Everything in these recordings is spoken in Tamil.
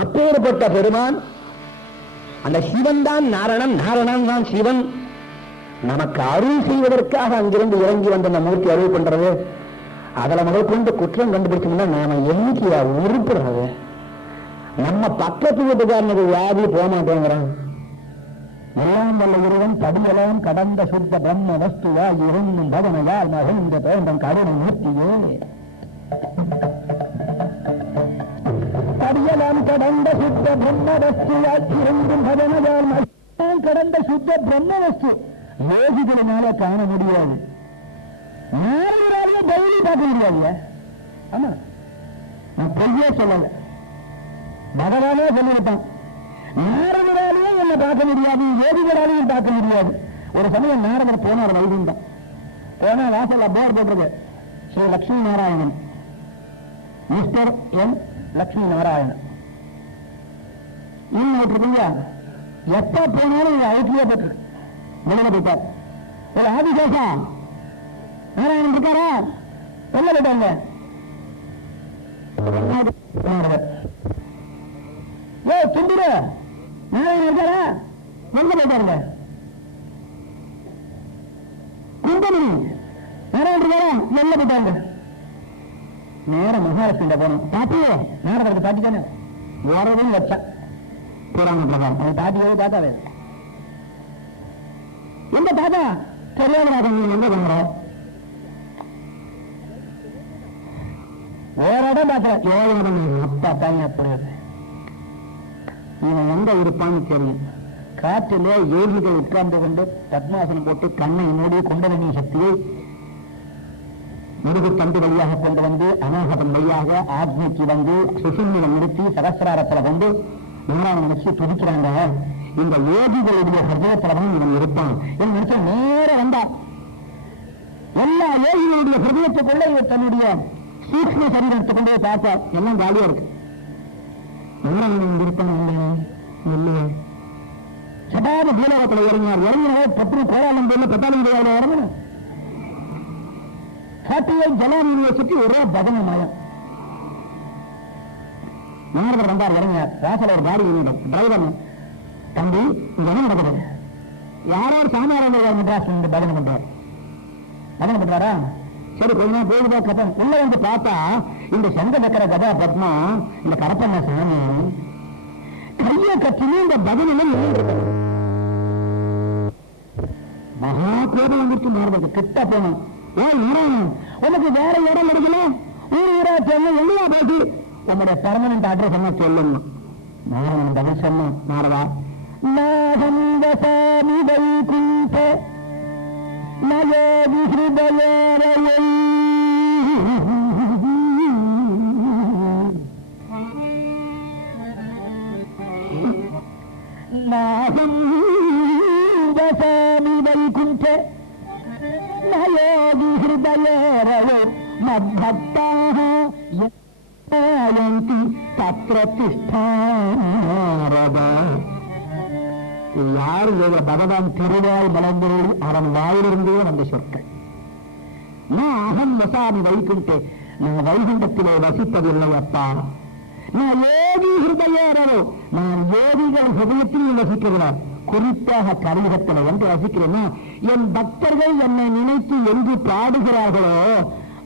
அப்பேற்பட்ட பெருமான் அந்த சிவன் தான் நாரணன், நாரணன் தான் சிவன். நமக்கு அருள் செய்வதற்காக அங்கிருந்து இறங்கி வந்த அந்த மூர்த்தி அருள் பண்றது. அதுல முதல் கொண்டு குற்றம் கண்டுபிடிச்சோம்னா நாம என்னைக்கு உருப்படுறது? நம்ம பக்கத்து வீட்டுக்காரனுக்கு வியாதி போக மாட்டேங்கிறான். எல்லாம் வல்ல இறைவன் படியெல்லாம் கடந்த சுத்த பிரம்ம வஸ்துவா இருந்தும் பவனையால் மகிழ்ந்த தோன்றும் கருணை மூர்த்தியே. படியெல்லாம் கடந்த சுத்த பிரம்ம வஸ்துவா இருந்தும் பவனையால் கடந்த சுத்த பிரம்ம வஸ்து யோகிகளினால காண முடியாது. நாளைய டெய்லி பார்க்க முடியாது. ஆமா, நான் பொய்யே சொல்லல, பகவானே சொல்லிவிட்டான். நாரதராலேயே என்ன பார்க்க முடியாது, யோகிகளாலையும் பார்க்க முடியாது. ஒரு சமயம் நாரதர் போனார் வைகுண்டம். போனா வாசல்ல போர் போட்டிருக்கு, ஸ்ரீ லட்சுமி நாராயணன், மிஸ்டர் என் லட்சுமி நாராயணன் இன்னும் விட்டுருக்கீங்க. எப்ப போனாலும் அழைக்கியே போட்டு வெளியில போயிட்டார். ஒரு ஆதிசேஷா நாராயணன் இருக்காரா? வெளில போயிட்டாங்க. ஏ துண்டிரு நாராயணன் இருக்காரா? வெளில போயிட்டாருங்க. குண்டமணி நாராயணன் இருக்காரா? வெளில போயிட்டாங்க. நேரம் மகாலட்சுமி போனோம். பாட்டியே நாரதற்கு பாட்டி தானே வரவும் வச்சா போறாங்க பிரகாரம். அவன் பாட்டியாவே தாத்தாவே எந்த தாத்தா தெரியாத எங்க பண்ற வேற இடம் பார்த்தா அப்பா தாங்க அப்படி இவன் எங்க இருப்பான்னு தெரியும். காற்றிலே யோகிகள் உட்கார்ந்து கொண்டு பத்மாசனம் போட்டு கண்ணை மூடிய கொண்டவனி சக்தியை முருகு தண்டு வழியாக கொண்டு வந்து அநாகதம் வழியாக ஆத்மிக்கு வந்து சுசுமிடம் நிறுத்தி சகசிராரத்தில் வந்து நாராயணன் நினைச்சு துதிக்கிறாங்க. இந்த யோகிகளுடைய ஹிருதயத்திலும் இவன் இருப்பான் என்று நினைச்ச நேர வந்தா. எல்லா யோகிகளுடைய ஹிருதயத்துக்குள்ள இவர் தன்னுடைய சூக்ஷ்ம சரீரத்தை கொண்டு பார்த்தா எல்லாம் காலியா இருக்கு. நாராயணன் இருப்பான் இல்லையே. சடாத பூலோகத்தில் இறங்கினார். இறங்கினாவே பத்து கோலாலம் பேர்ல பெட்டாலியில் இறங்கணும். காட்டியை ஜலாம் யூனிவர்சிட்டி ஒரே பதனமயம். நாரதர் வந்தார், இறங்கினார். வாசல் ஒரு காடி டிரைவர், தம்பி இங்க என்ன நடக்கிறது? யாராவது சாமானிய மெட்ராஸ் பதனம் பண்றாரு. பதனம் பண்றாரா? சரி, கொஞ்ச நேரம் போகுதா கதை உள்ள வந்து பார்த்தா இந்த சங்க சக்கர கதா பத்மா இந்த கரப்பண்ண சாமி கைய கட்சியில இந்த பதனம் மகா கோபம் வந்துட்டு மாறுறது. கிட்ட போனோம். உனக்கு வேற இடம் கிடைக்கல, ஊரா சொல்ல எங்கயா பேசி உங்களுடைய பர்மனன்ட் அட்ரஸ் என்ன சொல்லணும். நாராயணன் பதில் சொன்னோம். நாரதா நாகந்தசாமி வைகுண்ட நயோதி ஹிருதயோரயை நாகந்தசாமி வைகுண்ட நயோதி ஹிருதயோரயை மத்பக்தாஹ யந்தி தத்ர திஷ்டாரதா. யார் பகவான் திருவாய் மலர்ந்தோடு அவன் வாயிலிருந்தே வந்த சொற்கள். நான் அகம் வசாமி வைகுண்டே, நான் வைகுண்டத்திலே வசிப்பதில்லை அப்பா. நான் யோகி ஹிருதயோரோ, நான் யோகிகள் ஹிருதயத்தில் வசிக்கிறார். குறிப்பாக கலியுகத்தில் வந்து வசிக்கிறேன்னா என் பக்தர்கள் என்னை நினைத்து என்று பாடுகிறார்களோ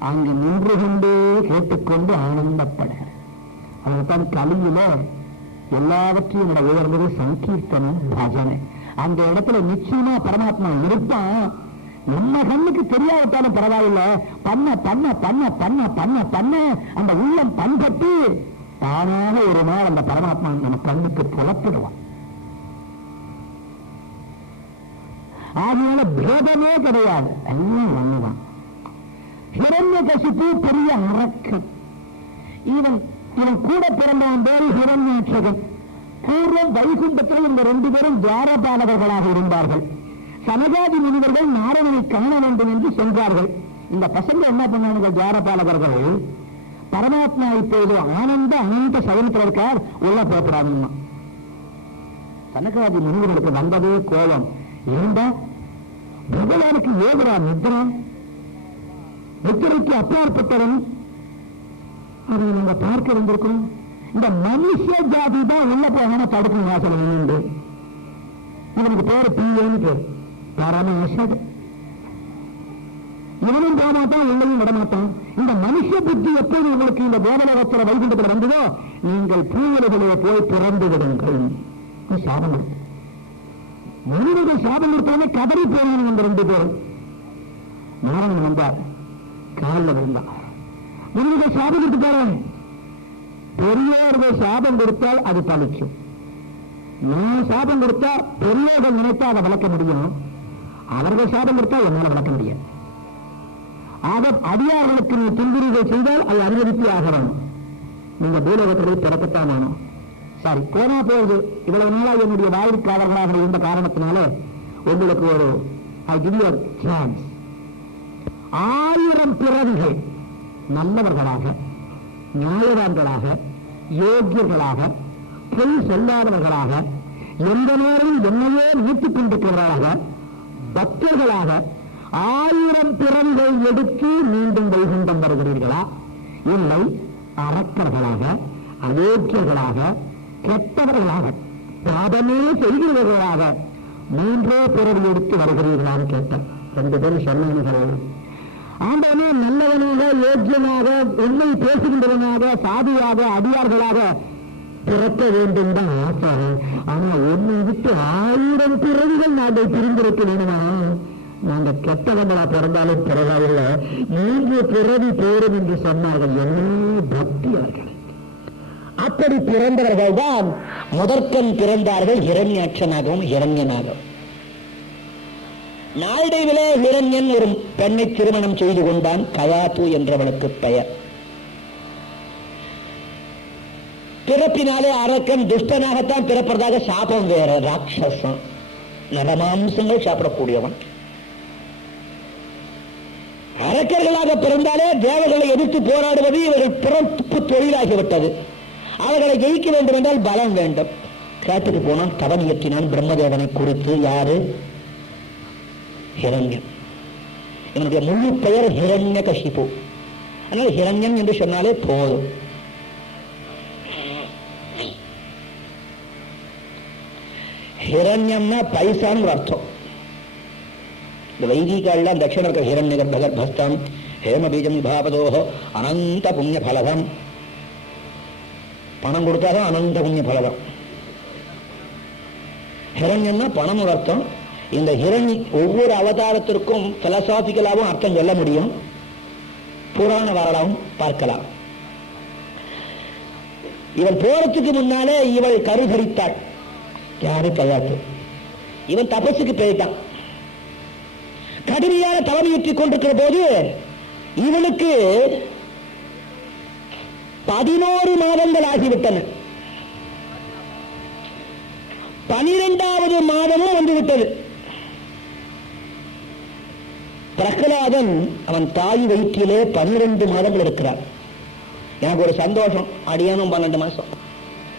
அங்கு நின்று கொண்டே கேட்டுக்கொண்டு ஆனந்தப்படுகிறார். அதுதான் கலியில எல்லாவற்றையும் விட உயர்ந்தது சங்கீர்த்தனம், பஜனை. அந்த இடத்துல நிச்சயமா பரமாத்மா இருப்பான். நம்ம கண்ணுக்கு தெரியாவிட்டாலும் பரவாயில்ல, பண்ண பண்ண பண்ண பண்ண பண்ண பண்ண அந்த உள்ளம் பண்பட்டு தானாக ஒரு நாள் அந்த பரமாத்மா நம்ம கண்ணுக்கு புலப்படுவான். அதனால பேதமே கிடையாது, எல்லாம் ஒண்ணுதான். ஹிரண்யகசிபு பெரிய அரக்கன். இவன் கூட பிறந்தவன் பேர் ஹிரண்யாட்சகன். பூர்வம் வைகுண்டத்தில் இந்த ரெண்டு பேரும் துவாரபாலகர்களாக இருந்தார்கள். சனகாதி முனிவர்கள் நாராயணனை காண வேண்டும் என்று சென்றார்கள். இந்த பசங்க என்ன பண்ணாங்க? துவாரபாலகர்கள் பரமாத்மா இப்போது ஆனந்த சயனத்திற்கார் உள்ள போகிறாங்க. சனகாதி முனிவர்களுக்கு வந்ததே கோபம். ஏண்டா பகவானுக்கு ஏகுரா நித்ரா, நித்திரைக்கு அப்பாற்பட்டவன், அதை நம்ம பார்க்க வந்திருக்கோம். இந்த மனுஷ ஜாதி தான் உள்ள போகணும் தடுக்கும் வாசல் உண்டு. இவனுக்கு பேரு பிஏன்னு பேரு, பரமேஸ்வரன். இவனும் போகமாட்டான், உள்ளையும் விடமாட்டான். இந்த மனுஷ புத்தி எப்போது உங்களுக்கு இந்த தேவலோகத்தில வைகுண்டத்தில் வந்ததோ, நீங்கள் பூவுலகிலே போய் பிறந்து விடுங்கள். சாபம் கொடுத்து மனிதர்கள் சாபம் கொடுத்தாலே கதறி போறீங்க. அந்த 2 பேரும் நாராயணன் வந்தார், காலில் விழுந்தார். மனிதர்கள் சாபம் கொடுத்து போறேன். பெரியோர்கள் சாபம் கொடுத்தால் அது பழிக்கும். நான் சாபம் கொடுத்தா பெரியோர்கள் நினைத்தா அதை வளர்க்க முடியும், அவர்கள் சாபம் கொடுத்தா என்னால வளர்க்க முடியாது. ஆக அடியார்களுக்கு நீ துன்புறுகள் செய்தால் அது அனுமதித்து ஆகணும். நீங்க பூலோகத்திலே பிறக்கத்தான் வேணும். சரி, போனா போகுது. இவ்வளவு நாளா என்னுடைய வாயிற்காரர்களாக இருந்த காரணத்தினாலே உங்களுக்கு ஒரு சான்ஸ். 1000 பிறவிகள் நல்லவர்களாக, நியாயவான்களாக, யோகியர்களாக, பொய் சொல்லாதவர்களாக, எந்த நேரம் என்னையே நீட்டிக் கொண்டிருக்கிறவர்களாக, பக்தர்களாக 1000 பிறவிகள் எடுத்து மீண்டும் வைகுண்டம் வருகிறீர்களா? இல்லை, அரக்கர்களாக, அயோக்கியர்களாக, கெட்டவர்களாக, பாதமே செய்கிறவர்களாக 3 பிறவி எடுத்து வருகிறீர்களான்னு கேட்டார். 2 பேரும் சொன்னார்கள், ஆண்டவனே நல்லவனாக, யோக்கியனாக, உண்மை பேசுகின்றவனாக, சாதியாக, அடியார்களாக பிறக்க வேண்டும் தான் ஆசை. ஆனா உன்னை விட்டு 1000 பிறவிகள் நாங்கள் பிரிந்திருக்க வேணுமா? நாங்க கெட்டவங்களா பிறந்தாலும் பரவாயில்லை, 3 பிறவி போரும் என்று சொன்னார்கள். என்ன பக்தியார்கள்! அப்படி பிறந்தவர்கள் தான் முதற்கண் பிறந்தார்கள் ஹிரண்யாட்சனாகவும் ஹிரண்யனாகவும். நாளடைவிலே ஹிரண்யன் ஒரு பெண்ணை திருமணம் செய்து கொண்டான். கயாது என்றவளுக்கு பெயர். பிறப்பினாலே அரக்கன் துஷ்டனாகத்தான் பிறப்பதாக சாபம் வேற. ராட்சசம், நரமாம்சங்கள் சாப்பிடக்கூடியவன். அரக்கர்களாக பிறந்தாலே தேவர்களை எதிர்த்து போராடுவது இவர்கள் பிறப்பு தொழிலாகிவிட்டது. அவர்களை ஜெயிக்க வேண்டும் என்றால் பலம் வேண்டும். காட்டுக்கு போனான், தவன் இயற்றினான் பிரம்மதேவனை குறித்து. யாரு? ஹிரண்யன். இவனுடைய முழு பெயர் ஹிரண்யகசிபு. அதனால ஹிரண்யன் என்று சொன்னாலே போதும். ஹிரண்யம்னா பைசான்னு அர்த்தம். இந்த வைதிகால தட்சிண ஹிரண்ய கர்ப்பஸ்தம் ஹேம பீஜம் பாபதோஹோ அனந்த புண்ணிய பலகம். பணம் கொடுத்தாதான் அனந்த புண்ணிய பலகம். ஹிரண்யம்னா பணம் ஒரு அர்த்தம். இந்த ஹிரணி ஒவ்வொரு அவதாரத்திற்கும் பிலசாபிக்கலாகவும் அர்த்தம் சொல்ல முடியும், புராண வரலாவும் பார்க்கலாம். இவன் போறதுக்கு முன்னாலே இவள் கருதரித்தாள். யாரு? கயாது. இவன் தபசுக்கு போயிட்டான். கடுமையான தவறியற்றிக் கொண்டிருக்கிற போது இவனுக்கு 11 மாதங்கள் ஆகிவிட்டன. 12வது மாதமும் வந்துவிட்டது. பிரகலாதன் அவன் தாய் வயிற்றிலே 12 மாதங்கள் இருக்கிறார். எனக்கு ஒரு சந்தோஷம், அடியானும் 12 மாசம்.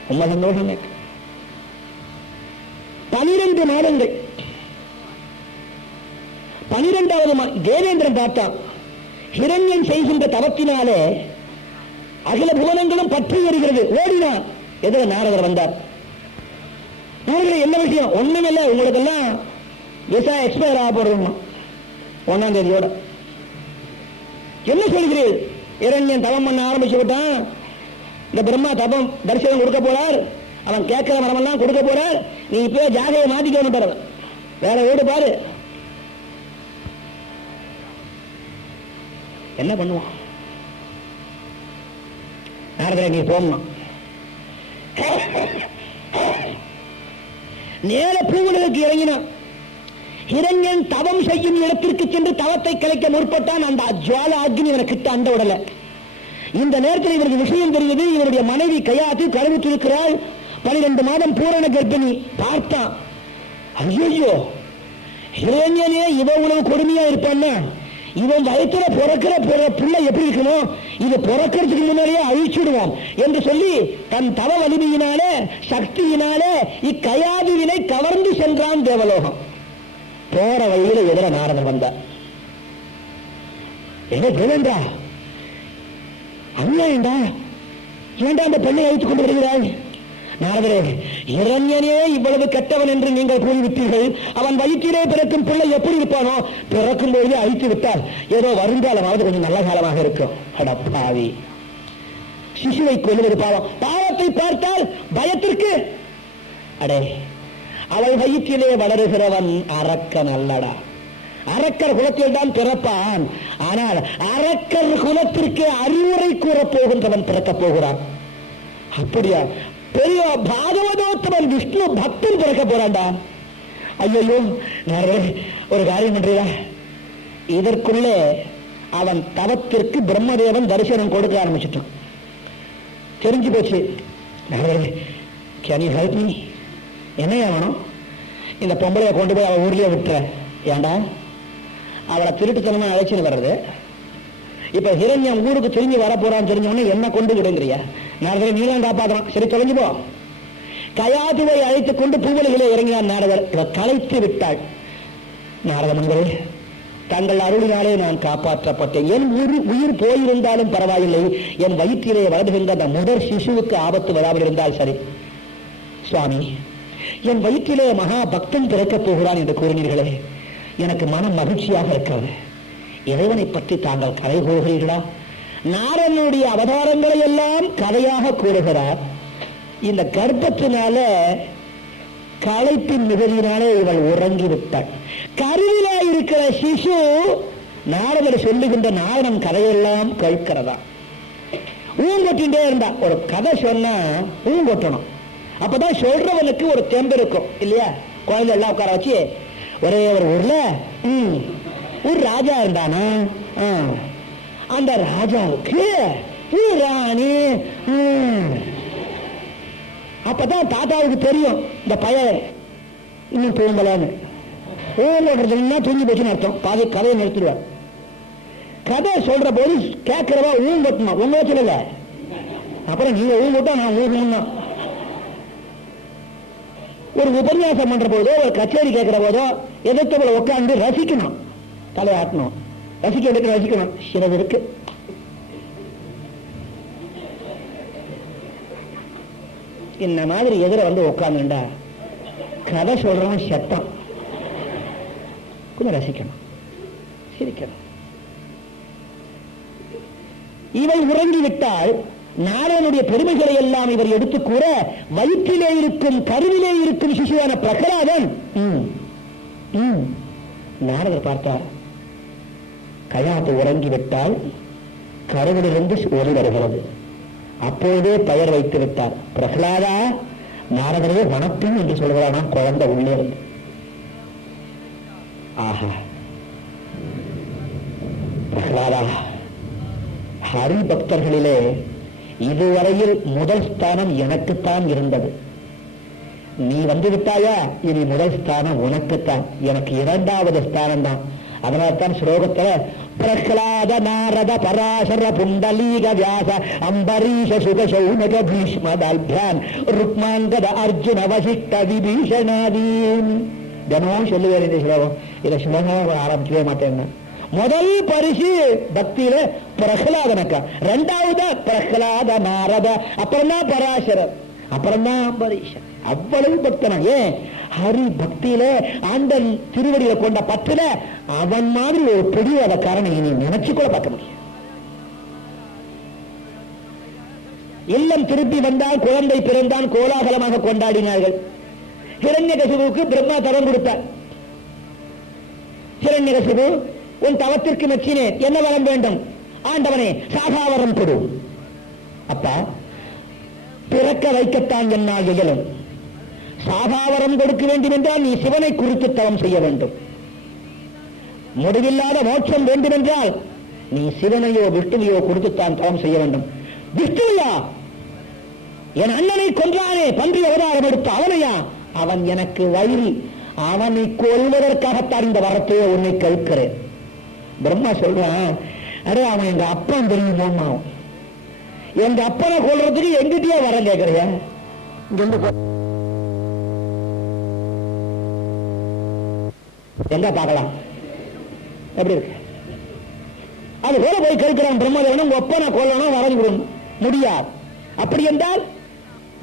ரொம்ப சந்தோஷம். 12 மாதங்கள். 12வது தேவேந்திரன் பார்த்தான், ஹிரண்யன் செய்கின்ற தவத்தினாலே அகில புவனங்களும் பற்றி வருகிறது. ஓடினான். எதிர நாரதர் வந்தார். நாரதர், என்ன விஷயம்? ஒண்ணுமில்லை, உங்களுக்கு எல்லாம் விசா எக்ஸ்பயர் ஆக போறோம் 1ஆம் தேதியோட. என்ன சொல்கிறீர்கள்? ஹிரண்யன் தவம் பண்ண ஆரம்பிச்சு விட்டான். இந்த பிரம்மா தபம் தரிசனம் கொடுக்க போறார். அவன் கேட்கிற வரமெல்லாம் கொடுக்க போறார். நீ இப்ப ஜாகையை மாத்திக்க வேற வீடு பாரு. என்ன பண்ணுவான்? நாரதரை நீ போகணும். நேர பூவுலகுக்கு இறங்கினான். ஹிரண்யன் தவம் செய்யும் இடத்திற்கு சென்று தவத்தை கலைக்க முற்பட்டான். அந்த ஜுவால அக்னி இவனை கிட்ட அண்ட விடல. இந்த நேரத்தில் இவருக்கு விஷயம் தெரியுது. இவருடைய மனைவி கயாது கருவித்திருக்கிறாள். 12 மாதம் பூரண கர்ப்பிணி. பார்த்தான், ஐயோ ஹிரண்யனே இவ்வளவு கொடுமையா இருப்பான்னா இவன் வயத்துல பிறக்கிற பிள்ளை எப்படி இருக்கணும், இது பிறக்கிறதுக்கு முன்னாடியே அழிச்சுடுவோம் என்று சொல்லி தன் தவ வலிமையினாலே சக்தியினாலே இக்கயாதுவினை கவர்ந்து சென்றான் தேவலோகம். போற வழியில எதிர நாரதர் வந்தார். என்ன தேவேந்திரா, அநியாயண்டா, ஏண்டா அந்த பெண்ணை அழைத்துக் கொண்டு வருகிறாய்? நாரதரே, இரண்யனே இவ்வளவு கெட்டவன் என்று நீங்கள் கூறிவிட்டீர்கள். அவன் வயிற்றிலே பிறக்கும் பிள்ளை எப்படி இருப்பானோ, பிறக்கும் போதே அழித்து விட்டால் ஏதோ வருங்காலமாவது கொஞ்சம் நல்ல காலமாக இருக்கும். அடப்பாவி, சிசுவை கொள்வது பாவம். பாவத்தை பார்த்தால் பயத்திற்கு அடே, அவள் வயிற்றிலே வளருகிறவன் அரக்கன் அல்லடா. அரக்கர் குலத்தில் தான் பிறப்பான். ஆனால் அரக்கர் குலத்திற்கு அறிவுரை கூறப் போகின்றவன் பிறக்கப் போகிறான். அப்படியா? பெரிய பாகவதோத்தமன் விஷ்ணு பக்தன் பிறக்க போறான்டா. ஐயோ, ஒரு காரியம் பண்றீரா? இதற்குள்ளே அவன் தவத்திற்கு பிரம்மதேவன் தரிசனம் கொடுக்க ஆரம்பிச்சுட்டான். தெரிஞ்சு போச்சு. Can you help me? என்னையா வேணும்? இந்த பொம்பளையை கொண்டு போய் அவள் ஊர்லயே விட்டுற. ஏண்டா அவளை திருட்டுத்தனமா அழைச்சின்னு வர்றது? இப்ப ஹிரண்யம் ஊருக்கு திரும்பி வர போறான்னு தெரிஞ்சவொடனே என்ன கொண்டு விடுங்கிறியா? நாரதரை நீலாம் காப்பாற்றான். சரி, தொலைஞ்சு போ. கயாதுவை அழைத்துக் கொண்டு பூவலிகளே இறங்கினான் நாரதர். கலைத்து விட்டாள். நாரத முனிவரே, தங்கள் அருளினாலே நான் காப்பாற்றப்பட்டேன். என் உயிர் போயிருந்தாலும் பரவாயில்லை, என் வயிற்றிலே வளர்கின்ற அந்த முதற் சிசுவுக்கு ஆபத்து வராமல் இருந்தால் சரி. சுவாமி, என் வயிற்றிலே மகா பக்தன் பிறக்கப் போகிறான் என்று கூறினீர்களே, எனக்கு மனம் மகிழ்ச்சியாக இருக்கிறது. இறைவனை பற்றி தாங்கள் கதை கூறுகிறீர்களா? நாரதனுடைய அவதாரங்களை எல்லாம் கதையாக கூறுகிறார். இந்த கர்ப்பத்தினால களைப்பின் மிகுதியினாலே இவள் உறங்கிவிட்டாள். கருவிலா இருக்கிற சிசு நாரதர் சொல்லுகின்ற நாரணன் கதையெல்லாம் கேட்கிறதா? ஊங்கொட்டின்றே இருந்தா. ஒரு கதை சொன்னா ஊங்கொட்டணும். அப்பதான் சொல்றவனுக்கு ஒரு தெம்பு இருக்கும் இல்லையா? குழந்தை எல்லாம் உட்கார வச்சு, ஒரே ஒரு ஊர்ல ஒரு ராஜா இருந்தானா, அந்த ராஜாவுக்கு ராணி. அப்பதான் தாத்தாவுக்கு தெரியும் இந்த பையன் இன்னும் தூங்கலான்னு. ஊங்கொட்டுறதுன்னா தூங்கி போச்சுன்னு அர்த்தம். பாதி கதையை நிறுத்திடுவார். கதை சொல்ற போது கேட்கிறவா ஊங்கொட்டணும். உங்க சொல்லல, அப்புறம் நீங்க ஊங்கொட்டா நான் ஊங்கணும்னா. ஒரு உபன்யாசம் பண்ற போதோ, ஒரு கச்சேரி கேட்கிற போதோ எதிர்த்தவளை உட்காந்து ரசிக்கணும், தலையாட்டணும். ரசிக்கணும். சிலது இருக்கு. இந்த மாதிரி எதிர வந்து உட்காந்துண்டா கதை சொல்றவன் சத்தம். கொஞ்சம் ரசிக்கணும், சிரிக்கணும். இவள் உறங்கிவிட்டால் நாராயணனுடைய பெருமைகளை எல்லாம் இவர் எடுத்து கூற, வயிற்றிலே இருக்கும் கருவிலே இருக்கும் சிசுவான பிரகலாதன் நாரதர் பார்த்தார். கயாத்து உறங்கிவிட்டால் கருவிலிருந்து ஒளி வருகிறது. அப்போதே பெயர் வைத்து விட்டார். பிரகலாதா. நாரதரே வணக்கம் என்று சொல்கிறானா குழந்தை உள்ளே இருந்து. ஆஹா, பிரகலாதா, ஹரி பக்தர்களிலே இதுவரையில் முதல் ஸ்தானம் எனக்குத்தான் இருந்தது. நீ வந்து விட்டாயா, இனி முதல் ஸ்தானம் உனக்குத்தான். எனக்கு இரண்டாவது ஸ்தானம் தான். அதனால்தான் ஸ்லோகத்துல பிரஹ்லாத நாரத பராசர புண்டலீக வியாச அம்பரீஷ சுக சௌனக பீஷ்மதால்யான் ருக்மாங்கத அர்ஜுன வசிஷ்ட விபீஷணாதீன் தினமும் சொல்லுவேன் இந்த ஸ்லோகம். இதை ஸ்லோகம் ஆரம்பிக்கவே மாட்டேன். முதல் பரிசு பக்தியில பிரஹ்லாதனக்கா, இரண்டாவது பிரஹ்லாத நாரத, அப்புறம் தான் பராசரர், அப்புறம் தான் அம்பரீஷன். அவ்வளவு பக்தனா. ஏன்? ஹரி பக்தியில ஆண்டன் திருவடியில கொண்ட பற்றுல அவன் மாதிரி ஒரு பிடிவாதக்காரனை நீ நினைச்சு கூட பார்க்க முடியும். இல்லம் திருப்பி வந்தால் குழந்தை பிறந்தான் கோலாகலமாக கொண்டாடினார்கள். ஹிரண்யகசிபுவுக்கு பிரம்மா தரம் கொடுத்தார். ஹிரண்யகசிபு, உன் தவத்திற்கு மெச்சினேன், என்ன வரம் வேண்டும்? ஆண்டவனே சாகாவரம் கொடு. அப்பா, பிறக்க வைக்கத்தான் என்னால் இயலும். சாகாவரம் கொடுக்க வேண்டும் என்றால் நீ சிவனை குறித்து தவம் செய்ய வேண்டும். முடிவில்லாத மோட்சம் வேண்டும் என்றால் நீ சிவனையோ விஷ்ணுவையோ கொடுத்துத்தான் தவம் செய்ய வேண்டும். விஷ்ணுவையா? என் அண்ணனை கொன்றானே, பன்றி அவதாரம் எடுத்த அவனையா? அவன் எனக்கு வைரி. அவனை கொல்வதற்காகத்தான் இந்த வரத்தையே உன்னை கேட்கிறேன். பிரம்மா சொல்றான், அடே அவன் எங்க அப்பன் தெரியுமோ, எங்க அப்பனை கொல்றதுக்கு எங்கிட்டயே வர கேட்கிறியா? எங்க பார்க்கலாம் எப்படி இருக்கு? அது போல போய் கேட்கிறான் பிரம்மதேவன், உங்க அப்பனை கொல்லணும், வரைஞ்சு விடணும். முடியாது. அப்படி என்றால்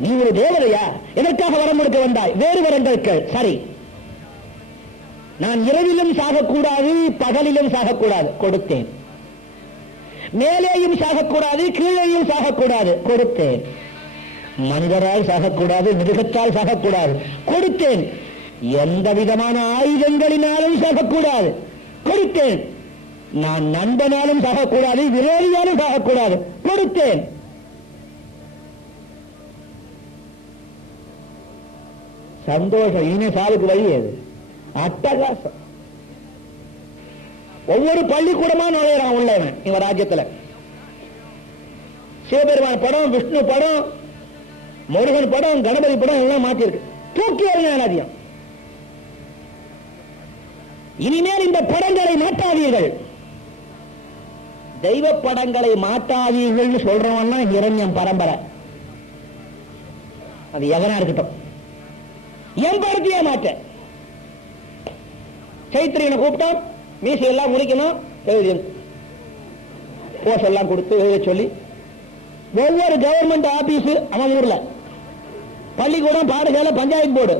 நீ ஒரு தேவதையா? எதற்காக வரம் கொடுக்க வந்தாய்? வேறு வரங்கள் சரி, நான் இரவிலும் சாகக்கூடாது, பகலிலும் சாகக்கூடாது, கொடுத்தேன். மேலேயும் சாகக்கூடாது, கீழேயும் சாகக்கூடாது, கொடுத்தேன். மனிதரால் சாகக்கூடாது, மிருகத்தால் சாகக்கூடாது, கொடுத்தேன். எந்த விதமான ஆயுதங்களினாலும் சாகக்கூடாது, கொடுத்தேன். நான் நண்பனாலும் சாகக்கூடாது, விரோதியாலும் சாகக்கூடாது, கொடுத்தேன். சந்தோஷம். இனிமே சாவுக்கு வழி அது. அட்டகாசம். ஒவ்வொரு பள்ளிக்கூடமா நுழையிறான் உள்ளவன் இவன் ராஜ்யத்தில். சிவபெருமான் படம், விஷ்ணு படம், முருகன் படம், கணபதி படம் எல்லாம் மாற்றிருக்கு. தூக்கி அறிஞர். இனிமேல் இந்த படங்களை மாட்டாதீர்கள், தெய்வ படங்களை மாட்டாதீர்கள் சொல்றவன்னா இரண்யம் பரம்பரை. அது எவனா இருக்கட்டும், என் படத்தையே மாட்ட. சைத்திரியனை கூப்பிட்டான், மீசை எல்லாம் முடிக்கணும், போஸ் எல்லாம் கொடுத்து எழுத சொல்லி ஒவ்வொரு கவர்மெண்ட் ஆபீஸ் அவன் ஊர்ல, பள்ளிக்கூடம், பாடசாலை, பஞ்சாயத்து போர்டு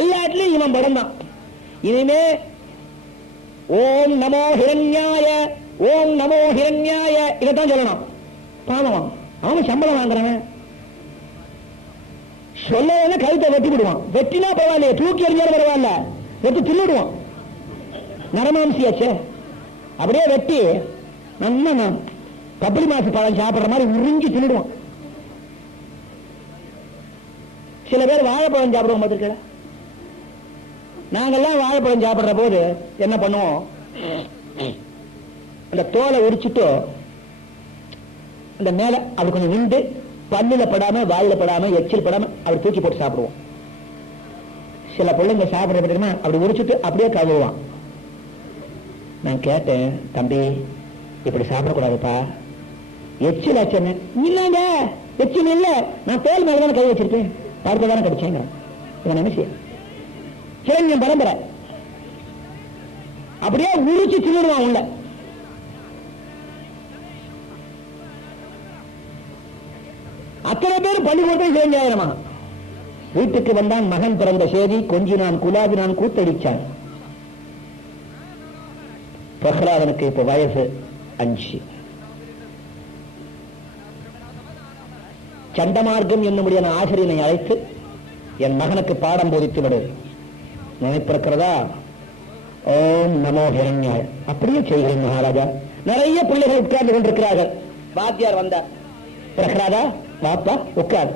எல்லாத்திலையும் இவன் படம் தான். இனிமே ஓம் நமோ ஹிரண்யாய, ஓம் நமோ ஹிரண்யாய இதைத்தான் சொல்லணும். பாவம், அவன் சம்பளம் வாங்குறான். சொல்ல கழுத்தை வெட்டி விடுவான். வெட்டினா பரவாயில்லையே, தூக்கி எறிஞ்சாலும் பரவாயில்ல, வெட்டி தின்னுடுவான். நரமாம்சியாச்சே. அப்படியே வெட்டி நல்லா பப்பளி மாசு பழம் சாப்பிடுற மாதிரி உறிஞ்சி தின்னுடுவான். சில பேர் வாழைப்பழம் சாப்பிடுவோம் பார்த்திருக்கீங்களா? நாங்கெல்லாம் வாழைப்பழம் சாப்பிடுற போது என்ன பண்ணுவோம், அந்த தோலை உரிச்சுட்டு அந்த மேல அப்படி கொஞ்சம் விண்டு பல்லுல படாம, வாயில படாம, எச்சில் படாம அப்படி தூக்கி போட்டு சாப்பிடுவோம். சில பிள்ளைங்க சாப்பிடுற அப்படி உரிச்சுட்டு அப்படியே கழுவுவான். நான் கேட்டேன், தம்பி இப்படி சாப்பிடக்கூடாதுப்பா, எச்சில் ஆச்சேன்னு. இல்லங்க எச்சில் இல்ல, நான் தோல் மேலதான கை வச்சிருக்கேன், பார்த்துதானே கடிச்சேங்க. இதை நினைச்சு கிழங்கு பரம்பரை அப்படியே உரிச்சு தின்னுடுவான் உள்ள. அத்தனை பேர் பள்ளிக்கூடத்தில் சேர்ந்தாயிரமா. வீட்டுக்கு வந்தான், மகன் பிறந்த செய்தி கொஞ்சினான், குலாவினான், கூத்தடிச்சான். பிரகலாதனுக்கு இப்ப வயசு 5. சண்டமார்க்கம் என்னுடைய ஆசிரியனை அழைத்து என் மகனுக்கு பாடம் போதித்து விடு நினைப்பிருக்கிறதா? ஓம் நமோ ஹிரண்யாய. அப்படியே செய்கிறேன் மகாராஜா. நிறைய பிள்ளைகள் உட்கார்ந்து கொண்டிருக்கிறார்கள். வாத்தியார் வந்தார். பிரகலாதா வாப்பா உட்கார்.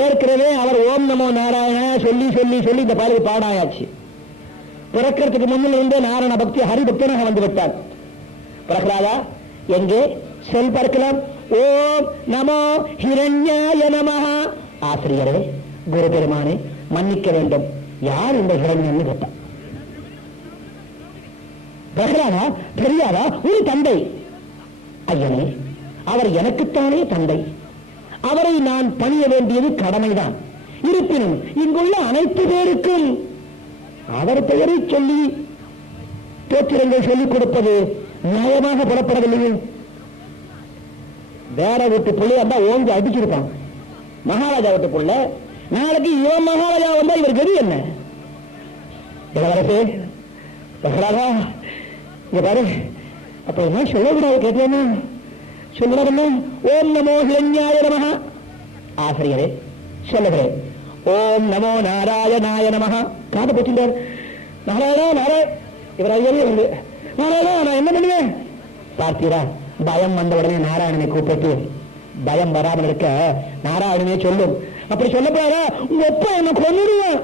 ஏற்கனவே அவர் ஓம் நமோ நாராயண சொல்லி சொல்லி சொல்லி இந்த பாடலை பாடாயாச்சு. பிறக்கிறதுக்கு முன்னில் இருந்தே நாராயண பக்தி ஹரிபக்தனாக வந்து விட்டார். பிரகலாதா எங்கே சொல் பார்க்கலாம். ஓம் நமோ ஹிரண்யாய நமஹ. ஆசிரியரே, குரு பெருமானே மன்னிக்க வேண்டும், யார் இந்த ஹிரண்யன் கேட்டார். பிரகலாதா தெரியாதா? ஒரு தந்தை. ஐயனே, அவர் எனக்குத்தானே தந்தை, அவரை நான் பணிய வேண்டியது கடமைதான். இருப்பினும் இங்குள்ள அனைத்து பேருக்கும் அவர் பெயரை சொல்லி தோற்றிரங்கள் சொல்லிக் கொடுப்பது நியாயமாக புறப்படவில்லை. வேற வீட்டு பிள்ளை வந்தா ஓங்கி அடிச்சிருப்பான். மகாராஜா வீட்டு பிள்ளை நாளைக்கு இவன் மகாராஜா வந்தா இவர் கதி என்ன? இளவரசே, பிரகலாதா இங்க பாரு, அப்ப என்ன சொல்லக்கூடாது கேட்டேன்னா சொல்லுறதுன்னு ஓம் நமோ ஹிரண்யாய நமஹ. ஆசிரியரே சொல்லுகிறேன், ஓம் நமோ நாராயணாய நமஹ. காது போச்சுட்டார். நாராயணா நாராயண இவர் ஐயரே வந்து நாராயணா நான் என்ன பண்ணுவேன் பார்த்தீரா? பயம் வந்த உடனே நாராயணனை கூப்பிட்டு பயம் வராமல் இருக்க நாராயணனே சொல்லும். அப்படி சொல்லப்படாதா? உங்க அப்பா என்ன கொன்னுடுவேன்.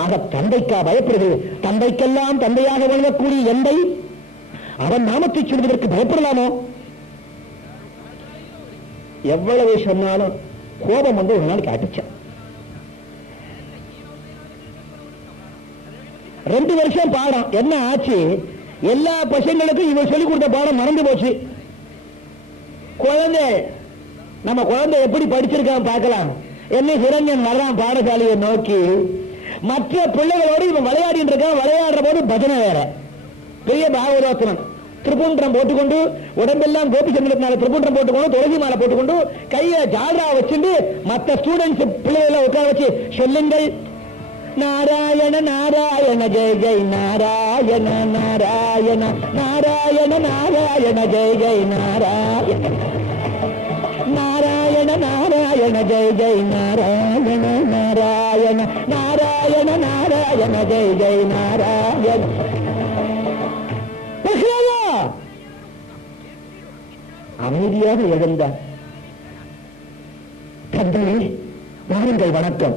ஆக தந்தைக்கா பயப்படுகிறது? தந்தைக்கெல்லாம் தந்தையாக வழங்கக்கூடிய எந்தை அவன் நாமத்தை சொல்வதற்கு பயப்படலாமோ? எவ்வளவு சொன்னாலும் கோபம் வந்து ஒரு நாளைக்கு அடிச்சான். 2 வருஷம் பாடம் என்ன ஆச்சு? எல்லா பசங்களுக்கும் இவன் சொல்லிக் கொடுத்த பாடம் மறந்து போச்சு. குழந்தை நம்ம குழந்தை எப்படி படிச்சிருக்கான் பார்க்கலாம். என்ன ஹிரண்யன் வர்றான் பாடசாலையை நோக்கி. மற்ற பிள்ளைகளோடு இவன் விளையாடிட்டு இருக்கான். விளையாடுற போது பஜனை வேற, பெரிய பாகவதோத்தனன். திருப்பூன்றம் போட்டுக்கொண்டு உடம்பெல்லாம் கோபி சந்திரத்தினால திருப்பூன்றம் போட்டுக்கொண்டு துளசி மாலை போட்டுக்கொண்டு கையில ஜாலரா வச்சுட்டு மற்ற ஸ்டூடெண்ட்ஸ் பிள்ளைகளை உட்கார வச்சு சொல்லுங்கள், நாராயண நாராயண ஜெய ஜெய் நாராயண நாராயண நாராயண நாராயண ஜெய ஜெய் நாராயண நாராயண நாராயண ஜெய ஜெய் நாராயண நாராயண நாராயண நாராயண ஜெய ஜெய் நாராயண. அமைதியாக எழுந்தார். தந்தையே வாருங்கள், வணக்கம்.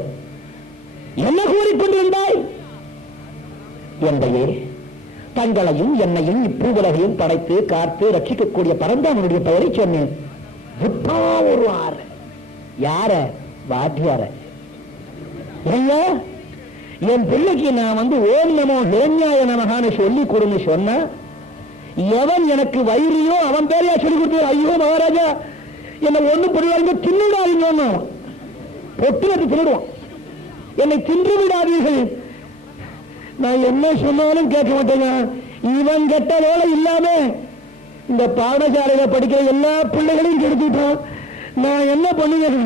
என்ன கூறிக்கொண்டிருந்தாய்? என்பையே, தங்களையும் என்னையும் இப்பூவுலகையும் படைத்து காத்து ரட்சிக்கக்கூடிய பரந்தாமனுடைய பெயரை சொன்னேன். ஒரு ஆறு யார? வாத்தியார. என் பிள்ளைக்கு நான் ஓம் நமோ ஹிரண்யாய நமகான்னு சொல்லி கொடுன்னு சொன்ன, எவன் எனக்கு வைரியோ அவன் பேரையா சொல்லி கொடுத்து, ஐயோ மகாராஜா என்னை ஒண்ணு புரியாதுங்க, தின்னுடாதீங்க, பொட்டு வச்சு தின்னுடுவான், என்னை தின்று விடாதீர்கள். நான் என்ன சொன்னாலும் கேட்க மாட்டேங்க. இவன் கெட்ட வேலை இல்லாம இந்த பாடசாலையில படிக்கிற எல்லா பிள்ளைகளையும் கெடுத்துட்டான். நான் என்ன பண்ணுவேன்?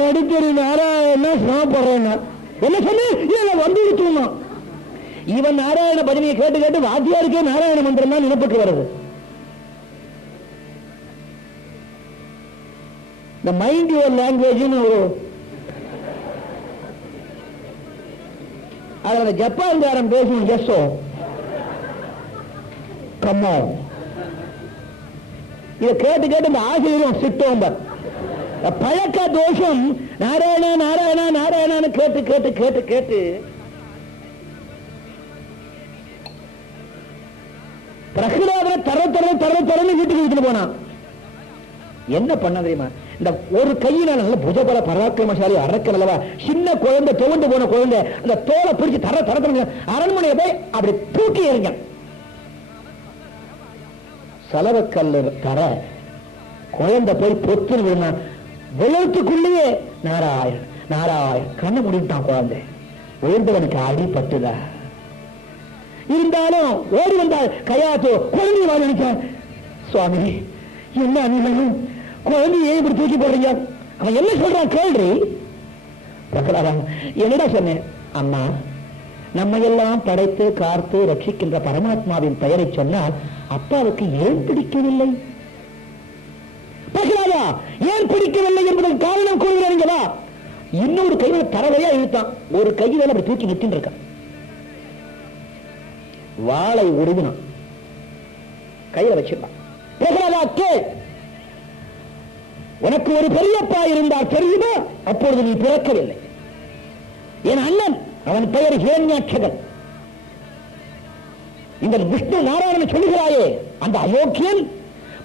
நடிக்கிற நாராயண சிரமப்படுறேன். என்ன சொன்ன வந்து விட்டுமா? இவன் நாராயண பஜனையை கேட்டு கேட்டு வாத்தியாருக்கே நாராயண மந்திரம் தான் நினைப்புக்கு வருது. இந்த மைண்ட் யுவர் லாங்குவேஜ் அதுல ஜப்பான்காரன் பேசணும். எஸ்ஸோ கம்மோ இதை கேட்டு கேட்டு இந்த ஆசிரியரும் சிட்டோம்பர் பழக்க தோஷம். நாராயண நாராயண நாராயணான்னு கேட்டு கேட்டு கேட்டு கேட்டு பிரகலாதனை தர தர தர தரன்னு வீட்டுக்கு வீட்டுக்கு போனான். என்ன பண்ண தெரியுமா? இந்த ஒரு கையில நல்ல புஜபல பராக்கிரமசாலி அரக்கன் அல்லவா, சின்ன குழந்தை துவண்டு போன குழந்தை அந்த தோலை பிடிச்சு தர தர அரண்மனையை போய் அப்படி தூக்கி எறிஞ்சான். சலவக்கல்லு தர குழந்தை போய் பொத்துன்னு விழுந்தான். விழுத்துக்குள்ளேயே நாராயண் நாராயண் கண்ணை முடிவிட்டான். குழந்தை விழுந்தவனுக்கு அடிபட்டுதா இருந்தாலும் ஓடி வந்தால் கையாத்தோ குழந்தை வா நினைச்சான். சுவாமி என்ன அநியாயம், குழந்தையை இப்படி தூக்கி போடுறீங்க? அவன் என்ன சொல்றான் கேள்வி. என்னடா சொன்னேன்? அம்மா, நம்ம எல்லாம் படைத்து காத்து ரட்சிக்கின்ற பரமாத்மாவின் பெயரை சொன்னால் அப்பாவுக்கு ஏன் பிடிக்கவில்லை? ஏன் பிடிக்கவில்லை என்பதற்கு காரணம் கூறுகிறீங்களா? இன்னொரு கையில தரவையா இழுத்தான். ஒரு கையில அப்படி தூக்கி நிற்கின்ற இருக்கான். வாளை உருவினான், கையில வச்சிருந்தான். உனக்கு ஒரு பெரியப்பா இருந்தார் தெரியுமா? அப்பொழுது நீ பிறக்கவில்லை. என் அண்ணன், அவன் பெயர் ஹிரண்யாட்சகன். இந்த விஷ்ணு நாராயணன் சொல்லுகிறாயே, அந்த அயோக்கியன்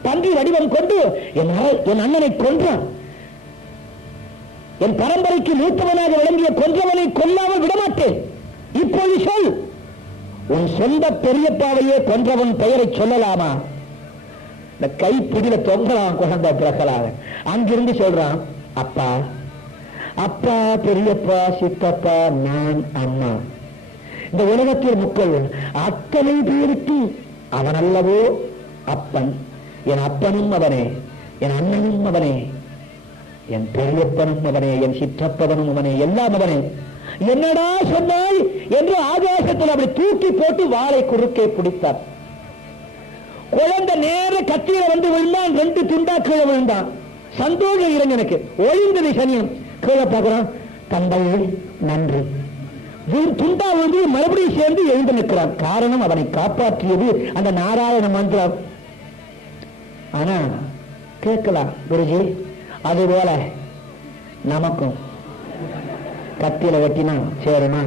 பன்றி வடிவம் கொண்டு என் அண்ணனை கொன்றான். என் பரம்பரைக்கு மூத்தவனாக விளங்கிய கொன்றவனை கொல்லாமல் விடமாட்டேன். இப்போது சொல், உன் சொந்த பெரியப்பாவையே கொன்றவன் பெயரை சொல்லலாமா? இந்த கைப்பிடியில தொங்கலாம் குழந்தை பிரகலாதன். அங்கிருந்து சொல்றான், அப்பா அப்பா பெரியப்பா சித்தப்பா நான் அம்மா, இந்த உலகத்தில் முக்கள் அத்தனை பேருக்கு அவன் அல்லவோ அப்பன். என் அப்பனும் அவனே, என் அண்ணனும் அவனே, என் பெரியப்பனும் அவனே, என் சிற்றப்பவனும் அவனே, எல்லாம் அவனே. என்னடா சொன்னாய் என்று ஆகாசத்தில் அப்படி தூக்கி போட்டு வாளை குறுக்கே பிடித்தார். குழந்தை நேர கத்தியில வந்து விழுந்தான். 2 துண்டா கீழே விழுந்தான். சந்தோஷம் இளைஞனுக்கு ஒழிந்தது சனியம். கீழே பார்க்கிறான், தந்தையே நன்றி. துண்டா வந்து மறுபடியும் சேர்ந்து எழுந்து நிற்கிறான். காரணம், அவனை காப்பாற்றியது அந்த நாராயண மந்திரம். ஆனா கேட்கலாம், குருஜி அதுபோல நமக்கும் கத்தியில வெட்டினா சேருமா?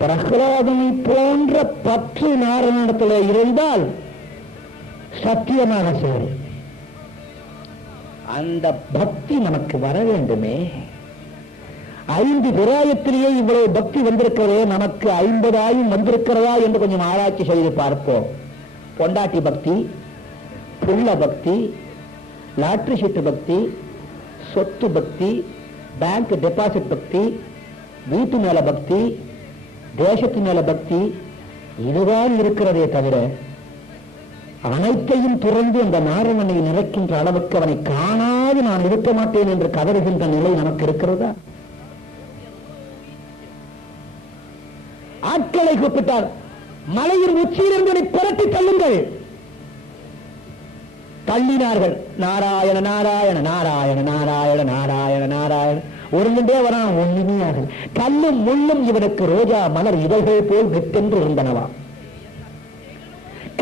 பிரகலாதனை போன்ற பற்று நாராயணத்தில் இருந்தால் சத்தியமாக சேரும். அந்த பக்தி நமக்கு வர வேண்டுமே. 5 பிராயத்திலேயே இவ்வளவு பக்தி வந்திருக்கிறதே, நமக்கு 50 வந்திருக்கிறதா என்று கொஞ்சம் ஆராய்ச்சி செய்து பார்ப்போம். பொண்டாட்டி பக்தி, புள்ள பக்தி, லாட்டரி சீட்டு பக்தி, சொத்து பக்தி, பேங்க் டெபாசிட் பக்தி, வீட்டு மேல பக்தி, தேசத்து மேல பக்தி, இதுதான் இருக்கிறதே தவிர அனைத்தையும் துறந்து அந்த நாரணனை நிறைக்கின்ற அளவுக்கு அவனை காணாது நான் இருக்க மாட்டேன் என்று கதறுகின்ற நிலை நமக்கு இருக்கிறதா? ஆட்களை கூப்பிட்டார், மலையின் உச்சியிலிருந்து புரட்டி தள்ளுங்கள். தள்ளினார்கள். நாராயண நாராயண நாராயண நாராயண நாராயண நாராயண. ஒருங்கண்டே வரான், ஒண்ணுமே ஆகல. கல்லும் முள்ளும் இவனுக்கு ரோஜா மலர் இதழ்கள் போல் வெட்டென்று இருந்தனவா.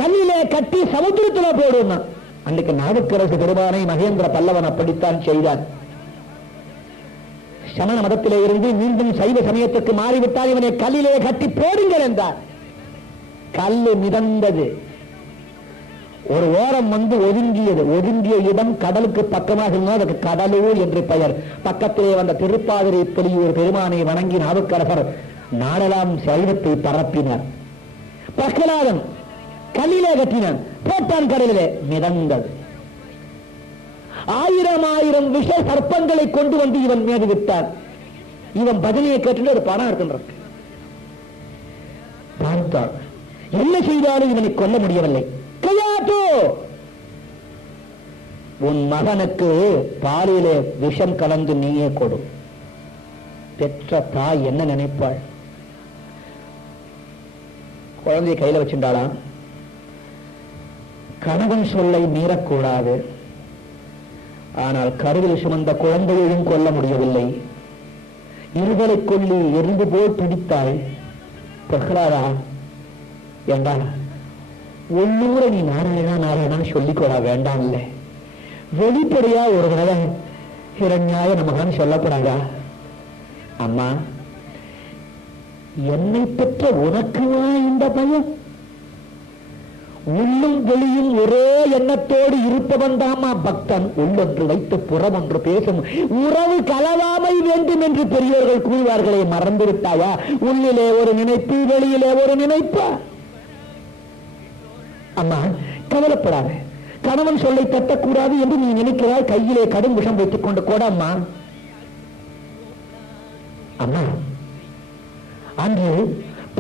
கல்லிலே கட்டி சமுத்திரத்தில போடுவான். அன்றைக்கு நாவுக்கரசு பெருமானை மகேந்திர பல்லவன் அப்படித்தான் செய்தார். சமண மதத்திலே இருந்து மீண்டும் சைவ சமயத்துக்கு மாறிவிட்டால் இவனை கல்லிலே கட்டி போடுங்கள் என்றார். கல்லு மிதந்தது. ஒரு ஓரம் வந்து ஒதுங்கியது. ஒதுங்கிய இடம் கடலுக்கு பக்கமாக அதுக்கு கடலூர் என்று பெயர். பக்கத்திலே வந்த திருப்பாதிரை பொலியூர் பெருமானை வணங்கி நாவுக்கரசர் நாடெல்லாம் சைவத்தை பரப்பினார். பிரகலாதன் கல்லிலே கட்டினான், போட்டான், கடலிலே மிதந்தது. 1000 விஷ சர்ப்பங்களை கொண்டு வந்து இவன் மீது விட்டான். இவன் பஜனையை கேட்டு ஒரு படம் இருக்கின்றான். பார்த்தாள், என்ன செய்தாலும் இவனை கொல்ல முடியவில்லை. கையாட்டோ, உன் மகனுக்கு பாலிலே விஷம் கலந்து நீயே கொடு. பெற்ற தாய் என்ன நினைப்பாள்? குழந்தையை கையில வச்சுட்டாளாம். கணவன் சொல்லை மீறக்கூடாது. ஆனால் கருவில் சுமந்த குழந்தையையும் கொல்ல முடியவில்லை. இருதலை கொல்லி எரிந்து போல் பிடித்தாள். பிரகலாதா என்றால் உள்ளூர நீ நாராயணா நாராயணா சொல்லிக்கொள்ள வேண்டாம். இல்லை, வெளிப்படையா ஒரு தடவை ஹிரண்யாய நமகான்னு சொல்லப்படாதா? அம்மா, என்னை பெற்ற உனக்குவா இந்த பயம்? உள்ளும் வெளியும் ஒரே எண்ணத்தோடு இருப்பவன் தாமா பக்தன். உள்ளொன்று வைத்து புறம் ஒன்று பேசும். உறவு கலவாமை வேண்டும் என்று பெரியோர்கள் கூறுவார்களே, மறந்துவிட்டாயா? உள்ளிலே ஒரு நினைப்பு, வெளியிலே ஒரு நினைப்பா? அம்மா, கவலைப்படாத. கணவன் சொல்லை தட்டக்கூடாது என்று நீ நினைக்கிறாய். கையிலே கடும் விஷம் வைத்துக் கொண்டு கூட அம்மா. அம்மா, அன்று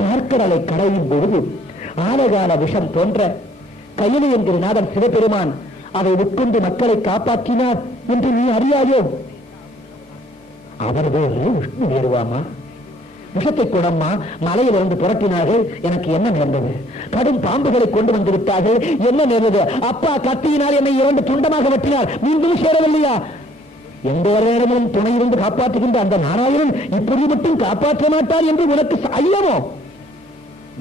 பார்க்கடலை கடையும் பொழுது ஆலகால விஷம் தோன்ற கையிலே என்கிற நாதன் சிவபெருமான் அதை உட்கொண்டு மக்களை காப்பாற்றினார் என்று நீ அறியாயோ? அவர் வேறு விஷ்ணு வேறுவாமா? விஷத்தை கொடம்மா மலையிலிருந்து புரட்டினார்கள். எனக்கு என்ன நேர்ந்தது? கடும் பாம்புகளை கொண்டு வந்து விட்டார்கள். என்ன நேர்ந்தது? அப்பா கத்தியினால் என்னை 2 துண்டமாக வெட்டினார். மீண்டும் சேரவில்லையா? எந்த நேரமும் துணை இருந்து காப்பாற்றுகின்ற அந்த நாராயணன் இப்படி மட்டும் காப்பாற்ற மாட்டார் என்று உனக்கு ஐயமோ?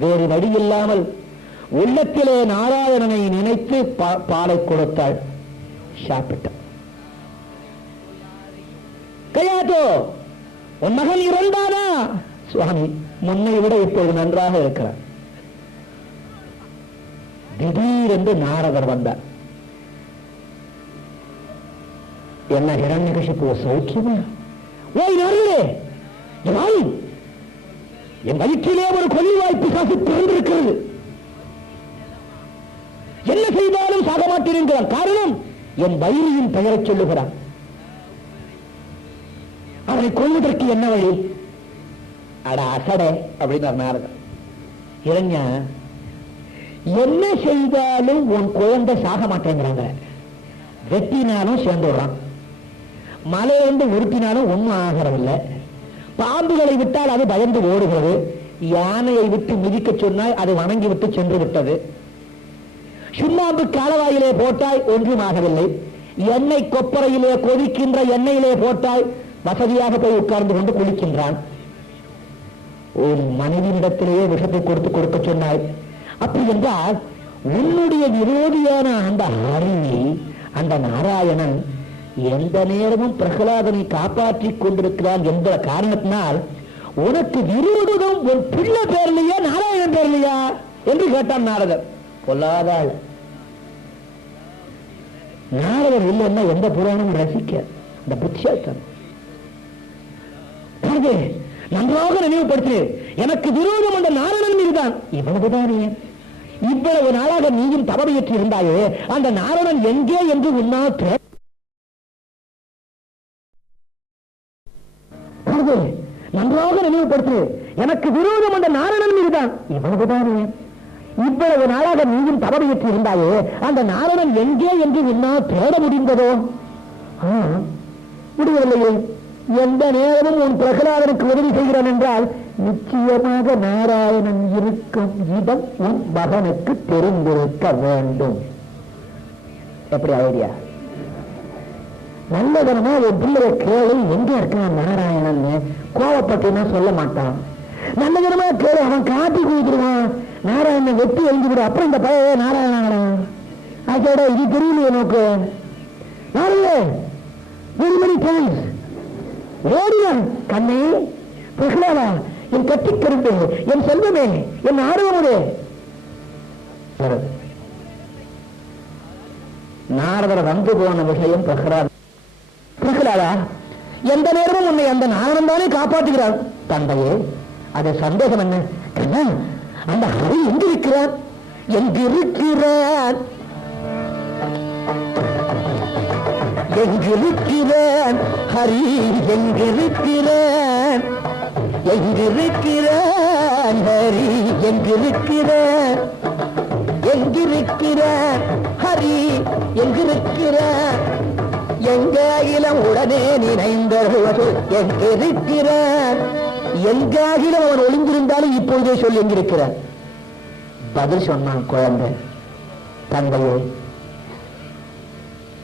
வேறு வழி இல்லாமல் உள்ளத்திலே நாராயணனை நினைத்து பாலை கொடுத்தாள். சாப்பிட்டாள். கையாட்டோ, உன் மகன் இறந்தானா? சுவாமி, முன்னை விட இப்போது நன்றாக இருக்கிறார். திடீரென்று நாரதர் வந்தார். என்ன ஹிரண்யகசிபு சௌக்கியமா? ஓய் நாரதரே, என் வயிற்றிலே ஒரு கொல்லிவாய் பிசாசு பிறந்திருக்கிறது. என்ன செய்தாலும் சாக மாட்டேன் என்கிறான். காரணம், என் வயிறியின் பெயரை சொல்லுகிறான். அவனை கொல்வதற்கு என்ன வழி? அட அசடே அப்படின்னார் நாரதர். இளைஞா, என்ன செய்தாலும் உன் குழந்தை சாக மாட்டேங்கிறாங்க. வெட்டினாலும் சேர்ந்து விடுறான், மலையிலிருந்து உருட்டினாலும் ஒன்னும் ஆகிறதில்லை. பாம்புகளை விட்டால் அது பயந்து ஓடுகிறது. யானையை விட்டு மிதிக்க சொன்னால் அது வணங்கி விட்டு சென்று விட்டது. சுண்ணாம்பு காலவாயிலே போட்டாய் ஒன்றும் ஆகவில்லை. எண்ணெய் கொப்பரையிலே கொதிக்கின்ற எண்ணெயிலே போட்டாய் வசதியாக போய் உட்கார்ந்து கொண்டு குளிக்கின்றான். ஒரு மனைவியிடத்திலேயே விஷத்தை கொடுக்க சொன்னாய். அப்படி என்றால் உன்னுடைய விரோதியான அந்த ஹரிணி, அந்த நாராயணன் எந்த நேரமும் பிரகலாதனை காப்பாற்றிக் கொண்டிருக்கிறான் என்ற காரணத்தினால் உனக்கு விரோதம் ஒரு பிள்ளை பேர்லையா நாராயணன் பேர்லையா என்று கேட்டான் நாரதர். கொல்லாதாள். நாரதர் இல்லைன்னா எந்த புராணமும் ரசிக்க அந்த புத்தியாசம் நன்றாக நினைவுபடுத்து. எனக்கு விரோதம் அந்த நாராயணன் மீதுதான். இவ்வளவுதானே, இவ்வளவு நாளாக நீயும் தவறியற்றி இருந்தாயே, அந்த நாராயணன் எங்கே என்று உன்னால் நன்றாக நினைவுபடுத்து. எனக்கு விரோதம் அந்த நாராயணன் மீதுதான். இவ்வளவுதானே, இவ்வளவு நாளாக நீயும் தவறியற்று இருந்தாயே, அந்த நாரணன் எங்கே என்று என்னால் தேட முடிந்ததோ? முடியவில்லையே. எந்த நேரமும் உன் பிரகலாதனுக்கு உதவி செய்கிறான் என்றால் நிச்சயமாக நாராயணன் இருக்கும் இடம் உன் மகனுக்கு தெரிந்திருக்க வேண்டும். எப்படி ஐடியா? நல்லதனமா ஒரு பிள்ளை கேளு, எங்க இருக்கான் நாராயணன். கோவப்பட்டுன்னா சொல்ல மாட்டான். நல்லதனமா கேளு, அவன் காட்டி கொடுத்துருவான். நாராயணன் வெட்டி எழுந்து விடு. அப்புறம் இந்த பழைய நாராயணன் அதோட இது தெரியலையே நோக்கு. ஓடியான் கண்ணே பிரகலாதா, என் கட்டிக்கரும்பு, என் செல்வமே, என் ஆர்வமுடே. நாரதர் வந்து போன விஷயம் பிரகலாதா, எந்த நேரமும் உன்னை அந்த நாரணன் தானே காப்பாற்றுகிறார். தந்தையே, அது சந்தேகம் என்ன? அந்த ஹரி எங்கிருக்கிறார்? எங்கிருக்கிறான்? எங்கிருக்கிறான் ஹரி? எங்கிருக்கிறான்? எங்கிருக்கிறான் ஹரி? எங்கிருக்கிறான்? எங்கிருக்கிறான் ஹரி? எங்கிருக்கிறான்? எங்க அகிலம் உடனே நினைந்தருவது எங்கிருக்கிறான்? எங்க அகிலம் அவன் ஒளிந்திருந்தாலும் இப்பொழுதே சொல்லி எங்கிருக்கிறான். பதில் சொன்னான் குழந்தை. தந்தையே,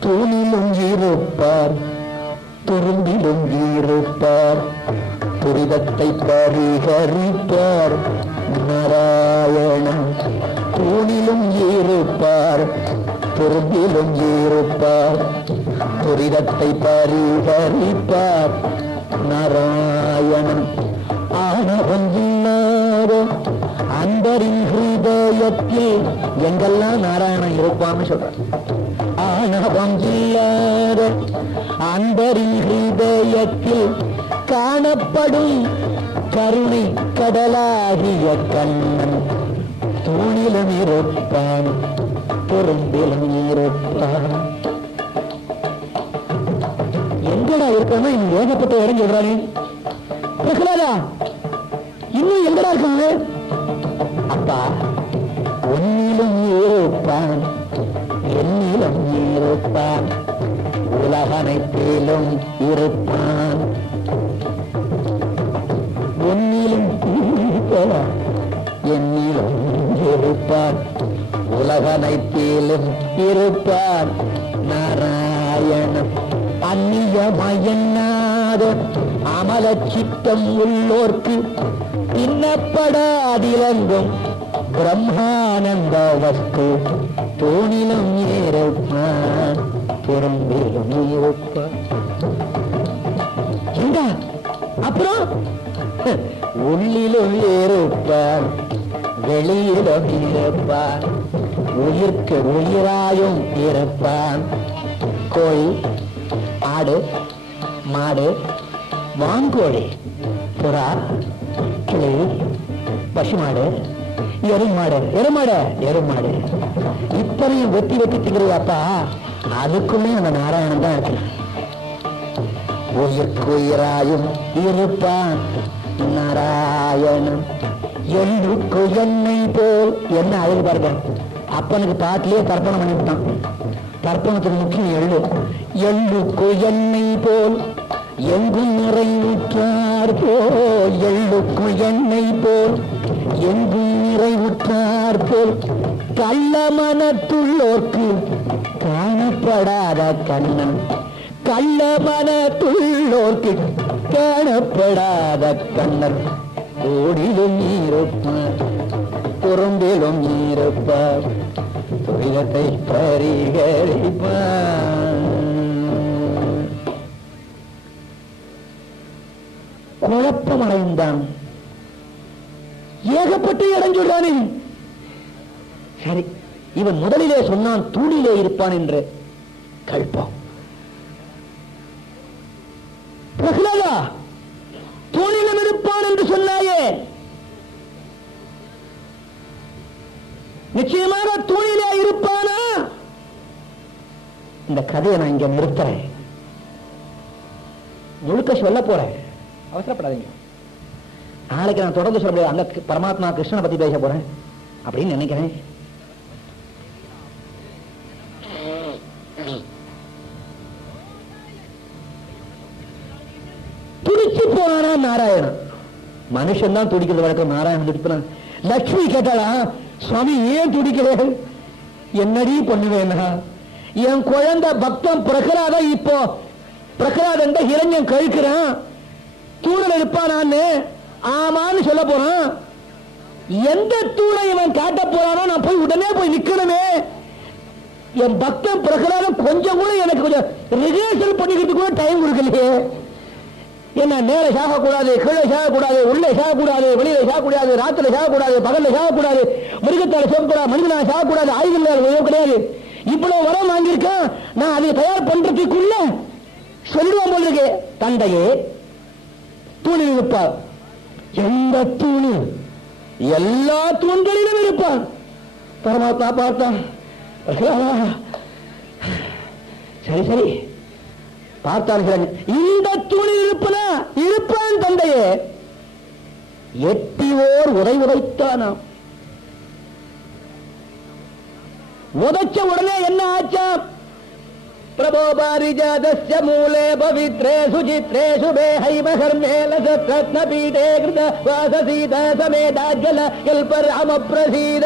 தூணிலும் இருப்பார், துரும்பிலும் இருப்பார், துரிதத்தை பரிகரிப்பார் நாராயணன். தூணிலும் இருப்பார், துரும்பிலும் இருப்பார், துரிதத்தை பரிகரிப்பார் நாராயணன். ஆணவம் இல்லாத அன்பரின் ஹிருதயத்தில் எங்கெல்லாம் நாராயணன் இருப்பான்னு சொல்றார். ஆணவம் இல்லாத அன்பரின் ஹிருதயத்தில் காணப்படும் கருணை கடலாகிய கண்ணன். தூணிலும் இருப்பான், பொரும்பிலும் இருப்பான். எங்கடா இருக்கானா? இன்னும் ஏகப்பட்ட இடம் சொல்றானே பிரகலாதா, இன்னும் எங்கடா இருக்காங்க? அப்பா, உன்னிலும் இருப்பான், என்னிலும் இருப்பான், உலகனைத்திலும் இருப்பான். உன்னிலும் என்னிலும் இருப்பான், உலகனைத்திலும் இருப்பான் நாராயணன். அந்நியமயன்னாத அமல சித்தம் உள்ளோர்க்கு பின்னப்படாதிலங்கும் பிரம்மானந்த வஸ்து. தூணிலும் இருப்பான், பொரும்பிலும் இருப்பான். அப்புறம் உள்ளிலும் இருப்பான், வெளியிலும் இருப்பான், உயிர்க்கு உயிராயும் இருப்பான். கோழி, ஆடு, மாடு, வாங்கோழி, புறா, கிளி, பசுமாடு, எருமாடு, எருமாடு, எருமாடு, இத்தனையும் வெட்டி வெட்டி திங்கிறதாப்பா. அதுக்குள்ளே அந்த நாராயணன் தான் இருக்கு. உயிர்க்கு உயிராயும் இருப்பான் நாராயணன். எள்ளுக்கு எண்ணெய் போல் என்ன அழகு பாருங்க. அப்பனுக்கு பாட்டிலேயே தர்ப்பணம் பண்ணிவிட்டான். தர்ப்பணத்துக்கு முக்கியம் எள்ளு. எள்ளுக்கு எண்ணெய் போல் எங்கும் நிறைவுற்றார் போல், எள்ளுக்கு எண்ணெய் போல் எங்கும் நிறைவுற்றார் போல், கள்ள மனத்துள்ளோர்க்கு காணப்படாத கண்ணன். கள்ள மனத்துள்ளோர்க்கு காணப்படாத கண்ணன். ஓடிலும் இருப்பார், குறும்பிலும் இருப்பார், துரிதத்தை பரிகரிப்பார். குழப்பமடைந்தான். ஏகப்பட்ட இடம் சொல்றானே. சரி, இவன் முதலிலே சொன்னான் தூணிலே இருப்பான் என்று. கல்பம். பிரகலாதா, தூணிலும் இருப்பான் என்று சொன்னாயே, நிச்சயமாக தூணிலே இருப்பானா? இந்த கதையை நான் இங்க நிறுத்துறேன். முழுக்க சொல்ல போறேன், அவசரப்படாதீங்க. நாளைக்கு நான் தொடர்ந்து சொல்ல முடியாது. அங்க பரமாத்மா கிருஷ்ணனை பத்தி பேச போறேன். அப்படின்னு நினைக்கிறேன். துடிச்சு போனா நாராயணன். மனுஷன் தான் துடிக்கிறது வழக்கம், நாராயணன் துடிப்பான். லட்சுமி கேட்டாளா, சுவாமி ஏன் துடிக்கிறேன்? என்னடி பண்ணுவேன்னா, என் குழந்தை பக்தன் பிரகலாத இப்போ பிரகலாதன் இளைஞன் கழிக்கிறான், தூணல் இருப்பானான்னு ஆமான்னு சொல்ல போறான். எந்த தூணை இவன் காட்ட போறானோ நான் போய் உடனே போய் நிக்கணுமே. என் பக்தன் பிரகலாதன் கொஞ்சம் கூட எனக்கு கொஞ்சம் ரிஹர்சல் பண்ணிக்கிட்டு கூட டைம் கொடுக்கலையே. என்ன நேர சாகக்கூடாது, கீழே சாகக்கூடாது, உள்ளே சாகக்கூடாது, வெளியில சாகக்கூடாது, ராத்திர சாகக்கூடாது, பகல்ல சாகக்கூடாது, மிருகத்தால் சாகக்கூடாது, மனிதனால சாகக்கூடாது, ஆயுதங்களால் கிடையாது. இவ்வளவு வரம் வாங்கியிருக்கான். நான் அதை தயார் பண்றதுக்குள்ள சொல்லுவோம் போல இருக்கு. தந்தையே தூணில் இருப்பார். எந்த தூணில்? எல்லா தூண்களிலும் இருப்பான். பரமாத்மா பார்த்தான். சரி சரி பார்த்தார்கள். இந்த தூணில் இருப்பனா இருப்பான் தந்தையே. எட்டியோர் உதை உதைத்தானாம். உதைச்ச உடனே என்ன ஆச்சா? பிரபோ பாரிஜாதஸ்ய மூலே பவித்ரே சுசித்ரே சுபே ஹைமஹர்மே லசத்ரத்ன பீடே கிருத வாசசீத சமேதாஜல யல்பராம பிரசீத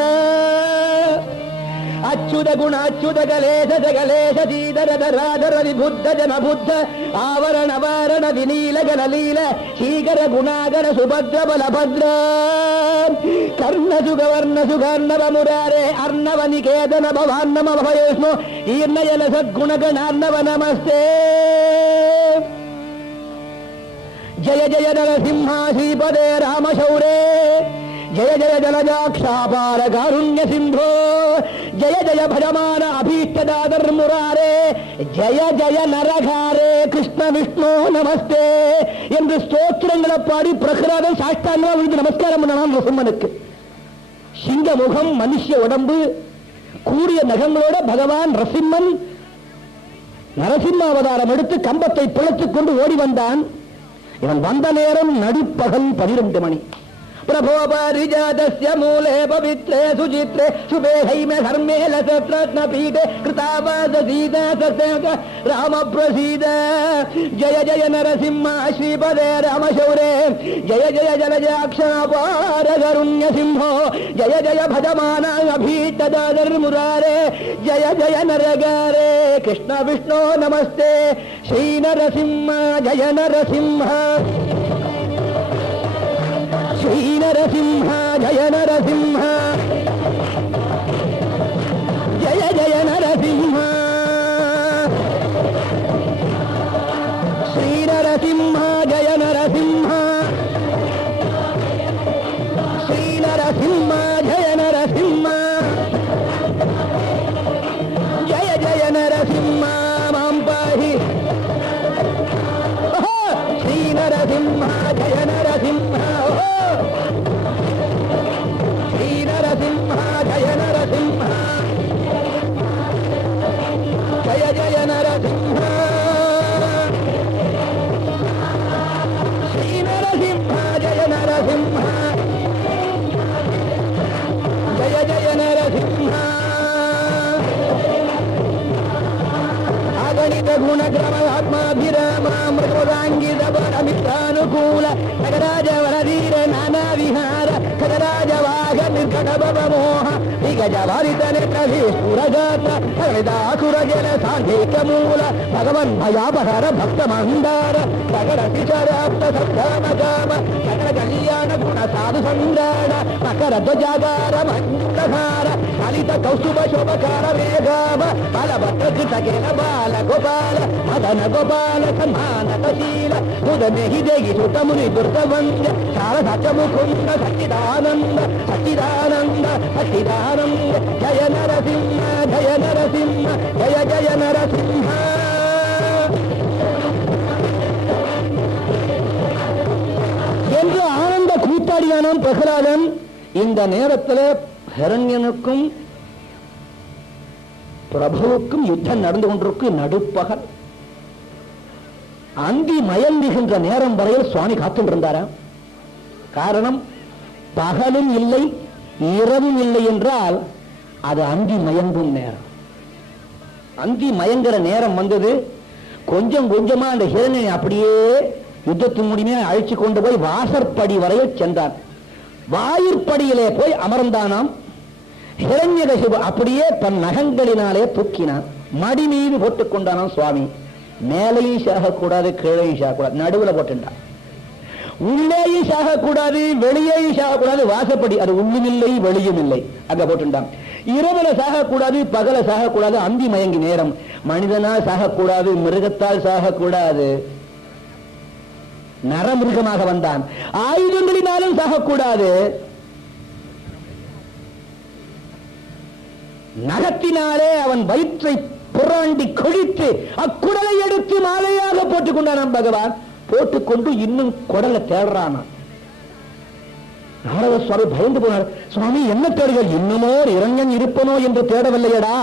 அச்சுத குண அச்சுத கலேச ஜகலேச சீதரத ராதர விபுத்த ஜன புத்த ஆவரண வாரண விநீல கனலீல சீகர குணாகர சுபத்ர பலபத்ர கர்ண சுகவர்ண சுகர்ணவ முராரே அர்ணவ நிகேதன பவான்னம பவயேஷ்ணு ஈர்ணயல சத்குணகணார்ணவ நமஸ்தே. ஜய ஜய நரசிம்ஹா ஸ்ரீபதே ராமசௌரே ஜய ஜய ஜலஜாக்ஷாபார காருண்ய சிந்தோ ஜய ஜய பஜமான அபீஷ்டதாதர் முராரே ஜய ஜய நரகாரே கிருஷ்ண விஷ்ணு நமஸ்தே என்று ஸ்தோத்திரங்களை பாடி பிரகலாதன் சாஷ்டாங்கமா விழுந்து நமஸ்காரம் பண்ணலாம் நரசிம்மனுக்கு. சிங்க முகம், மனுஷ உடம்பு, கூடிய நகங்களோட பகவான் நரசிம்மன் நரசிம்ம அவதாரம் எடுத்து கம்பத்தை பிழைத்துக் கொண்டு ஓடி வந்தான். இவன் வந்த நேரம் நடுப்பகல் 12 மணி. பிரபோ பாரிஜாதஸ்ய மூலே பவித்ரே சுசித்ரே சுபே ஹைமே ஹர்மே லசத்ரத்ன பீடே கிருதாவாசசீத சசேக ராம பிரசீத ஜய ஜய நரசிம்ம ஸ்ரீபதே ராமசௌரே ஜய ஜய ஜலஜாக்ஷாபார கருண்ய சிம்ஹோ ஜய ஜய பஜமான அபீஷ்டதாதர் முராரே ஜய ஜய நரகாரே கிருஷ்ண விஷ்ணு நமஸ்தே. ஸ்ரீ நரசிம்ம ஜய நரசிம்ம ஸ்ரீ நரசிம்ஹ ஜய நரசிம்ஹ ஜய ஜய நரசிம்ஹ ஸ்ரீ நரசிம்ஹ ஜய நரசிம்ஹ ஸ்ரீ நரசிம்ஹ ஜய நரசிம்ஹ ஜய ஜய நரசிம்ஹ மாம் பாஹி ஸ்ரீ நரசிம்ஹ ஜய நரசிம்ஹ ஜய நரசிம்ஹ ஜய ஜய நரசிம்ஹ ஸ்ரீ நரசிம்ஹ ஜய நரசிம்ஹ ஜய ஜய நரசிம்ஹ அகணித குணக்ரம ஆத்மாபிராம மிருகோதாங்கித பரமித்தானுகூல நகராஜ வரதீர நானா விஹார கதராஜ வாக ನಿರ್ಕಟಭವ ಮೋಹ ದಿಗಜವಾರಿತನೆ ಕವಿಸುರಗಾತ್ರ ಹರಿದಾಸುರಜನ ಸಾಂಘಿಕ ಮೂಲ ಭಗವನ್ ಭಯಾಪಹರ ಭಕ್ತ ಮಂದಾರ ಸಗರ ಶಿಶರಾಪ್ತ ಸತ್ಕಾಮ ಕಾಮ ಸಕಲ ಕಲ್ಯಾಣ ಗುಣ ಸಾಧು ಸಂದಾನ ಮಕರ ಧ್ವಜಾಗಾರ ಮಂಗಳಹಾರ ಕಲಿತ ಕೌಸ್ತುಭ ಶೋಭಕಾರ ವೇಗಾಮ ಬಲಭದ್ರ ಕೃತಗೆಲ ಬಾಲ ಗೋಪಾಲ ಮದನ ಗೋಪಾಲ ಸನ್ಮಾನಕಶೀಲ ಮುದನೆ ಹಿದೆಗಿ ಸುತ ಮುನಿ ದುರ್ಗವಂದ್ಯ ಸಾರ ಸಚ ಮುಕುಂದ ಸಚ್ಚಿದಾನಂದ ಸಚ್ಚಿದಾನಂದ ಸಚ್ಚಿದಾನಂದ ಜಯ ನರಸಿಂಹ ಜಯ ನರಸಿಂಹ ಜಯ ಜಯ ನರಸಿಂಹ என்று ஆனந்த கூத்தாடியானாம் பிரகலாதன். இந்த நேரத்தில் ஹிரண்யனுக்கும் பிரபுவுக்கும் யுத்தம் நடந்து கொண்டிருக்கு. நடுப்பகல் அந்தி மயங்குகின்ற நேரம் வரையில் சுவாமி காத்துட்டு இருந்தாராம். காரணம் பகலும் இல்லை இரவும் இல்லை என்றால் அது அந்தி மயங்கும் நேரம். அந்தி மயங்குற நேரம் வந்தது. கொஞ்சம் கொஞ்சமா அந்த ஹிரண்யனை அப்படியே யுத்தத்தின் முடிமே அழைச்சு கொண்டு போய் வாசற்படி வரைய சென்றான். வாயிற்படியிலே போய் அமர்ந்தானாம். ஹிரண்யகசிபு அப்படியே தன் நகங்களினாலே தூக்கினான். மடி மீது போட்டுக் கொண்டானாம் சுவாமி. மேலையும் சாகக்கூடாது, கீழையும் சாகக்கூடாது, நடுவில் போட்டுட்டான். உள்ளேயும் சாகக்கூடாது, வெளியேயும் சாகக்கூடாது, வாசப்படி அது உள்ளும் இல்லை வெளியும் இல்லை, அங்க போட்டுட்டான். இரவுல சாகக்கூடாது, பகல சாகக்கூடாது, அந்தி மயங்கி நேரம். மனிதனால் சாகக்கூடாது, மிருகத்தால் சாகக்கூடாது, நரமிருகமாக வந்தான். ஆயுதங்களினாலும் சாகக்கூடாது, நகத்தினாலே அவன் வயிற்றை புராண்டி கொழித்து அக்குடலை எடுத்து மாலையாக போட்டுக் கொண்டான் பகவான். போட்டுக்கொண்டு இன்னும் குடலை தேடுறான். நாரத சுவாமி பயந்து போனார். சுவாமி என்ன தேடுகள்? இன்னமோர் இரண்யன் இருப்பனோ என்று தேடவில்லையடா,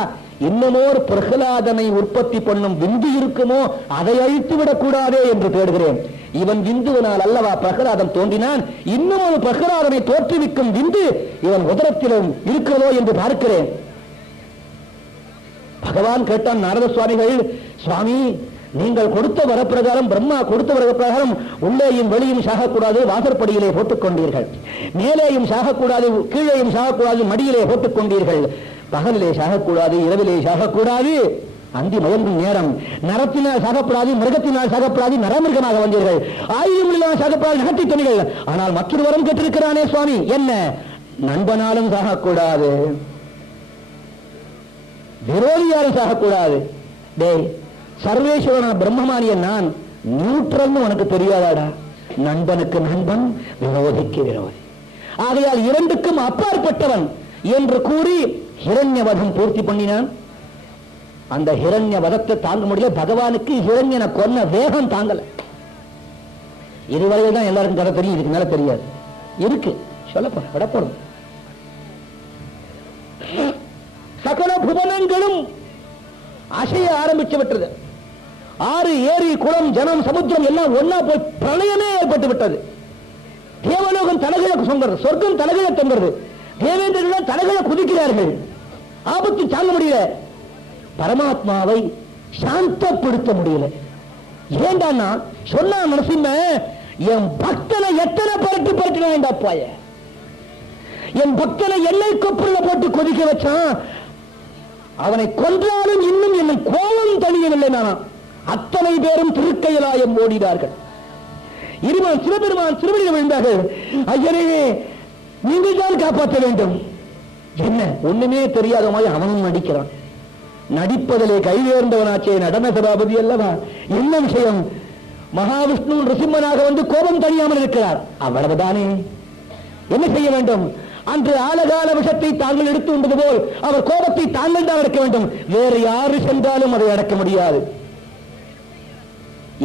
இன்னமோர் பிரகலாதனை உற்பத்தி பண்ணும் விந்து இருக்குமோ, அதை அழித்து விடக்கூடாதே என்று தேடுகிறேன். இவன் விந்துவனால் அல்லவா பிரகலாதன் தோன்றினான். இன்னும் ஒரு பிரகலாதனை தோற்றுவிக்கும் விந்து இவன் உதரத்திலும் இருக்கிறதோ என்று பார்க்கிறேன். பகவான் கேட்டான் நாரத சுவாமிகள், சுவாமி நீங்கள் கொடுத்த வரப்பிரகாரம், பிரம்மா கொடுத்த வரப்பிரகாரம் உள்ளேயும் வெளியும் சாகக்கூடாது, வாசற்படியிலே போட்டுக் கொண்டீர்கள். மேலேயும் சாகக்கூடாது, கீழேயும் சாகக்கூடாது, மடியிலே போட்டுக் கொண்டீர்கள். பகலிலே சாகக்கூடாது, இரவிலே சாகக்கூடாது, அந்தி மயங்கும் நேரம். நரத்தினால் சாகப்படாது, மிருகத்தினால் சாகப்படாது, நரமிருகமாக வந்தீர்கள். ஆயுதங்களினால் சாகப்படாது, நகத்தை துணிகள். ஆனால் மற்றொரு வரம் கேட்டிருக்கிறானே சுவாமி, என்ன? நண்பனாலும் சாகக்கூடாது, விரோதியாலும் சாகக்கூடாது. டேய் சர்வேஸ்வரன பிரம்மமானிய நான் நியூட்ரல் உனக்கு தெரியாதாடா? நண்பனுக்கு நண்பன், விரோதிக்கு விரோதி. ஆகையால் இரண்டுக்கும் அப்பாற்பட்டவன் என்று கூறி ஹிரண்யவதம் பூர்த்தி பண்ணினான். அந்த ஹிரண்யவதத்தை தாங்க முடியல. பகவானுக்கு ஹிரண்யனை கொன்ன வேகம் தாங்கல. இதுவரையில் தான் எல்லாருக்கும் கதை தெரியும், இதுக்கு மேல தெரியாது. இருக்கு சொல்லப்போற விடப்படும். சகல புவனங்களும் அசைய ஆரம்பிச்சு விட்டது. ஆறு, ஏரி, குளம், ஜனம், சமுத்திரம் எல்லாம் ஒன்னா போய் பிரளயமே ஏற்பட்டு விட்டது. தேவலோகம் தலைகளை சொங்கிறது, சொர்க்கம் தலைகளை தொங்குறது, தேவேந்திரர்கள் தலைகளை குதிக்கிறார்கள். ஆபத்து தாங்க முடியல. பரமாத்மாவை சாந்தப்படுத்த முடியல. ஏண்டான்னா சொன்னா நரசிம்ம, என் பக்தனை எத்தனை பரட்டு பரட்டினாப்பாய, என் பக்தனை எல்லை கொப்புல போட்டு கொதிக்க வச்சான். அவனை கொன்றாலும் இன்னும் என்ன கோபம் தணியவில்லை. நான் அத்தனை பேரும் திருக்கையிலாயம் ஓடினார்கள். இருமான் சிவபெருமான் திருவடியில் விழுந்தார்கள். ஐயனே நீங்கள் தான் காப்பாற்ற வேண்டும். என்ன ஒண்ணுமே தெரியாத மாதிரி அவனும் நடிக்கிறான். நடிப்பதிலே கைவேர்ந்தவனாச்சே நடன சபாபதி அல்லவா? என்ன விஷயம்? மகாவிஷ்ணு நிருசிம்மனாக வந்து கோபம் தணியாமல் இருக்கிறார், அவ்வளவுதானே. என்ன செய்ய வேண்டும்? அன்று ஆலகால விஷத்தை தாங்கள் எடுத்து உண்டது போல் அவர் கோபத்தை தாங்கள் தான் அடக்க வேண்டும். வேறு யாரு சென்றாலும் அதை அடக்க முடியாது.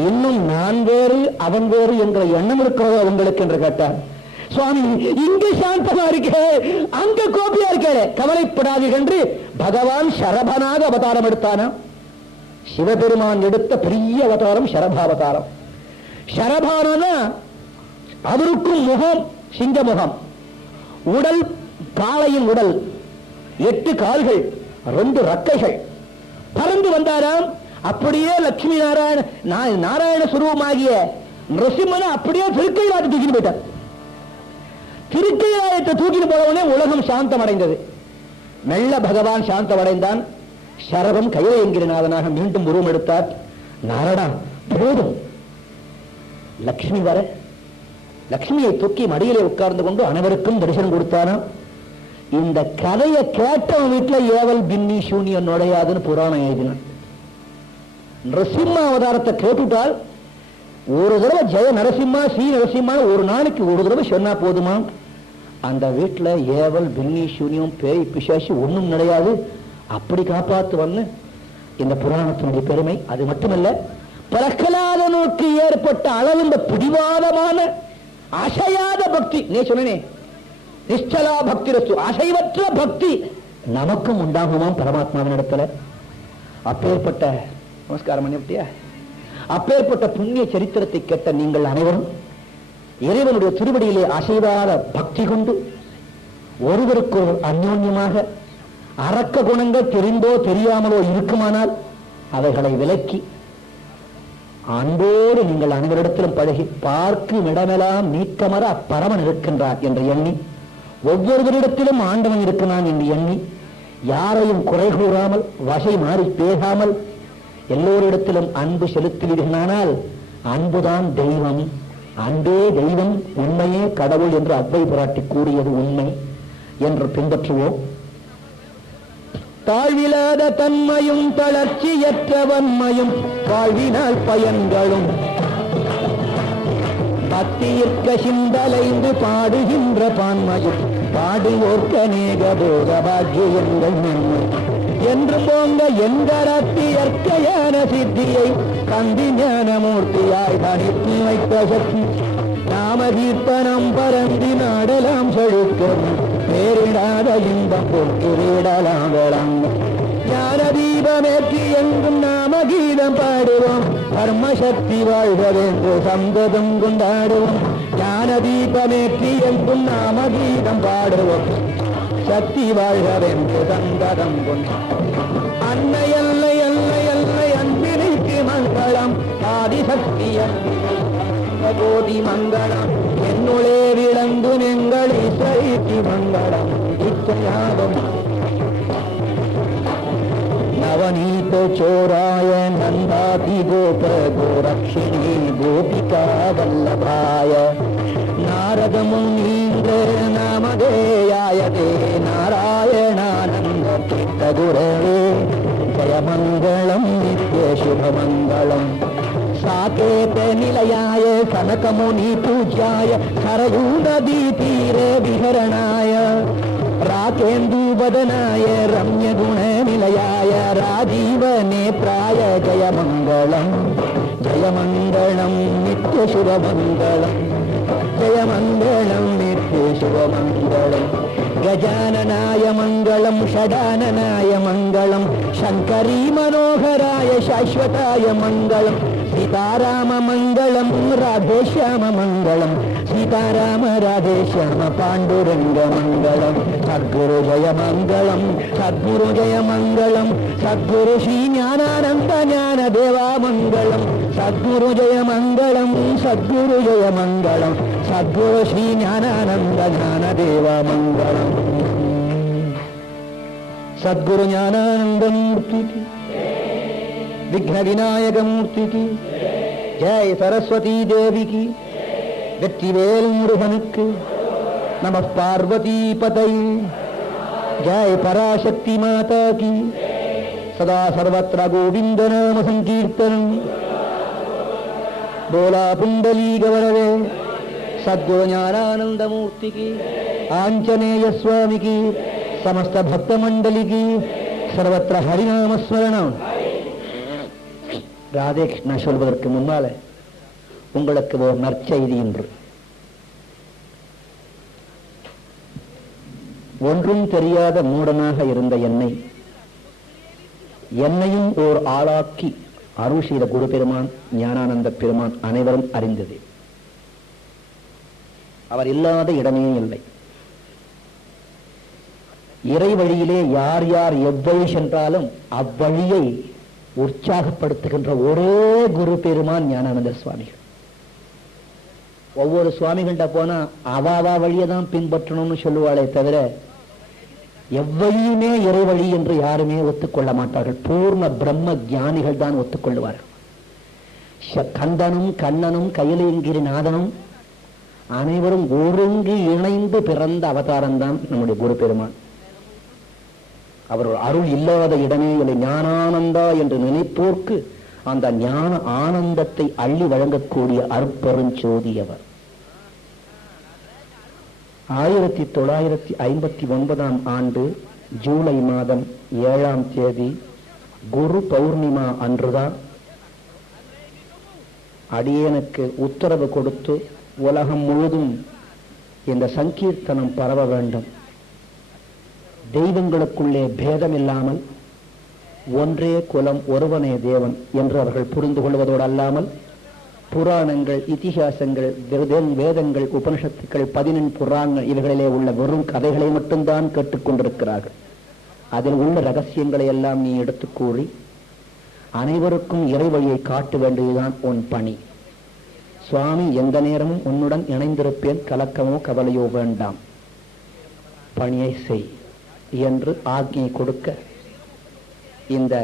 இன்னும் நான் வேறு அவன் வேறு என்ற எண்ணம் இருக்கிறதோ உங்களுக்கு என்று கேட்டார். சுவாமி இங்கு சாந்தமா இருக்க, அங்க கோபியா இருக்க, கவலைப்படாதீர்கள் என்று பகவான் சரபனாக அவதாரம் எடுத்தானா. சிவபெருமான் எடுத்த பெரிய அவதாரம் சரபாவதாரம். சரபானா அவருக்கும் முகம் சிங்க முகம், உடல் காளையின் உடல், 8 கால்கள், 2 ரக்கைகள். பறந்து வந்தாராம். அப்படியே லட்சுமி நாராயண சுரூபமாகிய நிருசிம்மனை அப்படியே திருக்கைலாயத்தை தூக்கிட்டு போயிட்டார். திருக்கைலாயத்தை தூக்கிட்டு போனவனே உலகம் சாந்தம் அடைந்தது. மெல்ல பகவான் சாந்தம் அடைந்தான். சரபம் கையிலங்கிரிநாதனாக மீண்டும் உருவம் எடுத்தார். நாரடா போதும். லட்சுமி வர லட்சுமியை தூக்கி மடியிலே உட்கார்ந்து கொண்டு அனைவருக்கும் தரிசனம் கொடுத்தானா. இந்த கதையை கேட்டவன் வீட்டில் ஏவல் பின்னி சூனியம் நுழையாதுன்னு புராணம் எழுதினான். நரசிம்ம அவதாரத்தை கேட்டுட்டால் ஒரு தடவை ஜெய நரசிம்மா ஸ்ரீ நரசிம்மா ஒரு நாளைக்கு ஒரு தடவை சொன்னா போதுமா, அந்த வீட்டில் ஏவல் பின்னி சூனியம் பேய் பிசாசு ஒன்றும் நுழையாது. அப்படி காப்பாற்றுவன்னு இந்த புராணத்தினுடைய பெருமை. அது மட்டுமல்ல, பிரகலாதனுக்கு ஏற்பட்ட அளவுந்த பிடிவாதமான அசையாத பக்தி, நீ சொன்னே நிஷ்டலா பக்தி ரஸ்து, அசைவற்ற பக்தி நமக்கும் உண்டாகுமாம் பரமாத்மாவின் இடத்துல. அப்பேற்பட்ட நமஸ்காரம் பண்ணிவிட்டியா? அப்பேற்பட்ட புண்ணிய சரித்திரத்தை கேட்ட நீங்கள் அனைவரும் இறைவனுடைய திருவடியிலே அசைவாத பக்தி கொண்டு ஒருவருக்கு அந்யோன்யமாக அரக்க குணங்கள் தெரிந்தோ தெரியாமலோ இருக்குமானால் அவைகளை விலக்கி அன்போடு நீங்கள் அனைவரிடத்திலும் பழகி பார்க்கும் இடமெல்லாம் நீக்கமர அப்பரமன் இருக்கின்றார் என்று எண்ணி, ஒவ்வொருவரிடத்திலும் ஆண்டவன் இருக்கிறான் என்று எண்ணி, யாரையும் குறை கூறாமல் வகை மாறி பேசாமல் எல்லோரிடத்திலும் அன்பு செலுத்துவீர்களானால் அன்புதான் தெய்வம், அன்பே தெய்வம், உண்மையே கடவுள் என்று அவ்வை புராட்டி கூறியது உண்மை என்று பின்பற்றுவோம். தாழ்விலாத தன்மையும் தளர்ச்சியற்ற வன்மையும் வாழ்வினால் பயன்களும் பக்தியிற்க சிந்தலைந்து பாடுகின்ற பான்மையும் பாடுவோர்க்க அநேக போக பாக்கியங்கள் நன்மை என்று போங்க எங்கரத்தியற்கையான சித்தியை தந்தி ஞானமூர்த்தியாய் தனித்து வைத்த சக்தி நாம கீர்த்தனம் பரந்தி நாடலாம் செழுக்கம் பேரிடாத இன்பம் போக்கு வீடலாம் வேளாங்க ஞான தீபமேற்றி எங்கும் நாம கீதம் பாடுவோம் கர்மசக்தி வாழ்வதென்று சந்ததம் கொண்டாடுவோம் ஞான தீபமேற்றி எங்கும் நாம கீதம் பாடுவோம் சக்தி வாழ்வதென்று சந்ததம் கொண்டாடுவோம் அன்னை அல்லை அல்லை அல்லை அன்பினைக்கு மங்களம் ஆதிசக்தி கோடி மங்களம் என்னுளே விளங்கும் எங்கள் ஈஸ்வரிக்கு மங்களம் இச்சையாகும் நவநீத சோராய நந்தாதி கோப கோரக்ஷிணி கோபிகா வல்லபாய நாரதமும் நீங்க நாமதேயாயதே நாராயணானந்த கிருஷ்ணகுரவே ஜயமங்கலம் நித்ய சுபமங்கலம் साकेत निलयाय कनकमुनि पूज्याय सरयू नदी तीरे विहरणाय राकेन्दुवदनाय रम्य गुण निलयाय राजीव नेत्राय जयमंगलम् जयमंगलम् नित्य शुभमंगलम् जयमंगलम् नित्य शुभमंगलम् गजाननाय मंगलम् षडाननाय मंगलम् शंकरी मनोहराय शाश्वताय मंगलम् सीताराम मंगलम् राधेश्याम मंगलम् सीताराम राधेश्याम पांडुरंग मंगलम् सद्गुरु जय मंगलम् सद्गुरु जय मंगलम् सद्गुरु श्री ज्ञानानंद ज्ञान देवा मंगलम् सद्गुरु जय मंगलम् सद्गुरु जय मंगलम् सद्गुरु श्री ज्ञानानंद ज्ञान देवा मंगलम् सद्गुरु ज्ञानानंद मूर्ति की विघ्न विनायक मूर्ति की जय सरस्वती देवी की வெற்றிவேல் முருகனுக்கு நம பார்வதி பதை जय पराशक्ति माता की सदा सर्वत्र गोविंद नाम संकीर्तनम बोला पुंडली गवरवे सद्गुरु ज्ञानानंद मूर्ति की आंजनेय स्वामी की समस्त भक्त मंडली की सर्वत्र हरिनाम स्मरणम ராதே கிருஷ்ணா சொல்வதற்கு முன்னால உங்களுக்கு ஒரு நற்செய்தி என்று. ஒன்றும் தெரியாத மூடனாக இருந்த என்னையும் ஓர் ஆளாக்கி அருள் செய்த குரு பெருமான் ஞானானந்த பெருமான் அனைவரும் அறிந்தது. அவர் இல்லாத இடமே இல்லை. இறை வழியிலே யார் யார் எவ்வழி சென்றாலும் அவ்வழியை உற்சாகப்படுத்துகின்ற ஒரே குரு பெருமான் ஞானானந்த சுவாமிகள். ஒவ்வொரு சுவாமிகள்கிட்ட போனா அவாவா வழியை தான் பின்பற்றணும்னு சொல்லுவாளே தவிர எவ்வழியுமே இறை வழி என்று யாருமே ஒத்துக்கொள்ள மாட்டார்கள். பூர்ண பிரம்ம ஞானிகள் தான் ஒத்துக்கொள்ளுவார்கள். கந்தனும் கண்ணனும் கையிலேங்கிரிநாதனும் அனைவரும் ஒருங்கி இணைந்து பிறந்த அவதாரம் தான் நம்முடைய குரு பெருமான். அவர் அருள் இல்லாத இடமே இல்லை. ஞானானந்தா என்று நினைப்போர்க்கு அந்த ஞான ஆனந்தத்தை அள்ளி வழங்கக்கூடிய அருட்பெருஞ்சோதி அவர். 1959 ஆண்டு ஜூலை மாதம் 7ஆம் தேதி குரு பௌர்ணிமா அன்றுதான் அடியேனுக்கு உத்தரவு கொடுத்து உலகம் முழுதும் இந்த சங்கீர்த்தனம் பரவ வேண்டும், தெய்வங்களுக்குள்ளே பேதம் இல்லாமல் ஒன்றே குலம் ஒருவனே தேவன் என்று அவர்கள் புரிந்து கொள்வதோடு அல்லாமல் புராணங்கள், இதிகாசங்கள், வேதங்கள், உபனிஷத்துக்கள், 14 புராணங்கள் இவைகளிலே உள்ள வெறும் கதைகளை மட்டும்தான் கேட்டுக்கொண்டிருக்கிறார்கள். அதில் உள்ள ரகசியங்களை எல்லாம் நீ எடுத்து கூறி அனைவருக்கும் இறை வழியை காட்ட வேண்டியதுதான் உன் பணி. சுவாமி எந்த நேரமும் உன்னுடன் இணைந்திருப்பேன், கலக்கமோ கவலையோ வேண்டாம், பணியை செய் என்று ஆக்ஞை கொடுக்க இந்த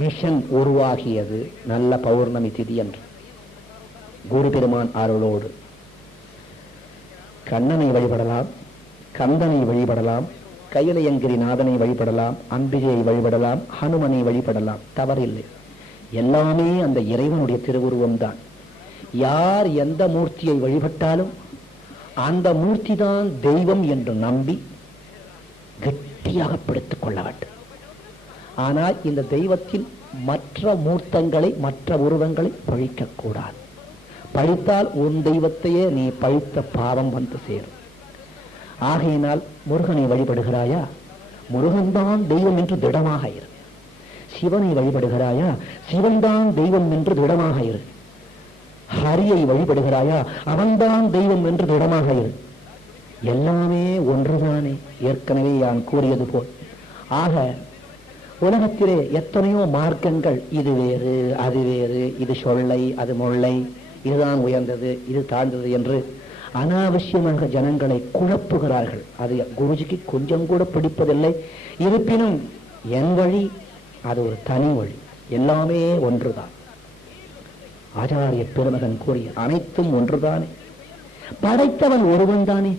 மிஷன் உருவாகியது நல்ல பௌர்ணமி திதி என்று. குரு பெருமான் அருளோடு கண்ணனை வழிபடலாம், கந்தனை வழிபடலாம், கையிலையங்கிரி நாதனை வழிபடலாம், அம்பிகையை வழிபடலாம், ஹனுமனை வழிபடலாம், தவறில்லை. எல்லாமே அந்த இறைவனுடைய திருவுருவம் தான். யார் எந்த மூர்த்தியை வழிபட்டாலும் அந்த மூர்த்தி தான் தெய்வம் என்று நம்பி கெட்டியாக பிடித்துக் கொள்ள வேண்டும். ஆனால் இந்த தெய்வத்தில் மற்ற மூர்த்தங்களை, மற்ற உருவங்களை பழிக்கக்கூடாது. பழித்தால் உன் தெய்வத்தையே நீ பழித்த பாவம் வந்து சேரும். ஆகையினால் முருகனை வழிபடுகிறாயா, முருகன்தான் தெய்வம் என்று திடமாக இரு. சிவனை வழிபடுகிறாயா, சிவன்தான் தெய்வம் என்று திடமாக இரு. ஹரியை வழிபடுகிறாயா, அவன்தான் தெய்வம் என்று திடமாக இரு. எல்லாமே ஒன்றுதானே, ஏற்கனவே நான் கூறியது போல். ஆக உலகத்திலே எத்தனையோ மார்க்கங்கள், இது வேறு அது வேறு, இது சொல்லை அது முல்லை, இதுதான் உயர்ந்தது இது தாழ்ந்தது என்று அனாவசியமாக ஜனங்களை குழப்புகிறார்கள். அது குருஜிக்கு கொஞ்சம் கூட பிடிப்பதில்லை. இருப்பினும் என் வழி அது ஒரு தனி வழி, எல்லாமே ஒன்றுதான். ஆச்சாரிய பெருமகன் கூறிய அனைத்தும் ஒன்றுதானே, படைத்தவன் ஒருவன் தானே.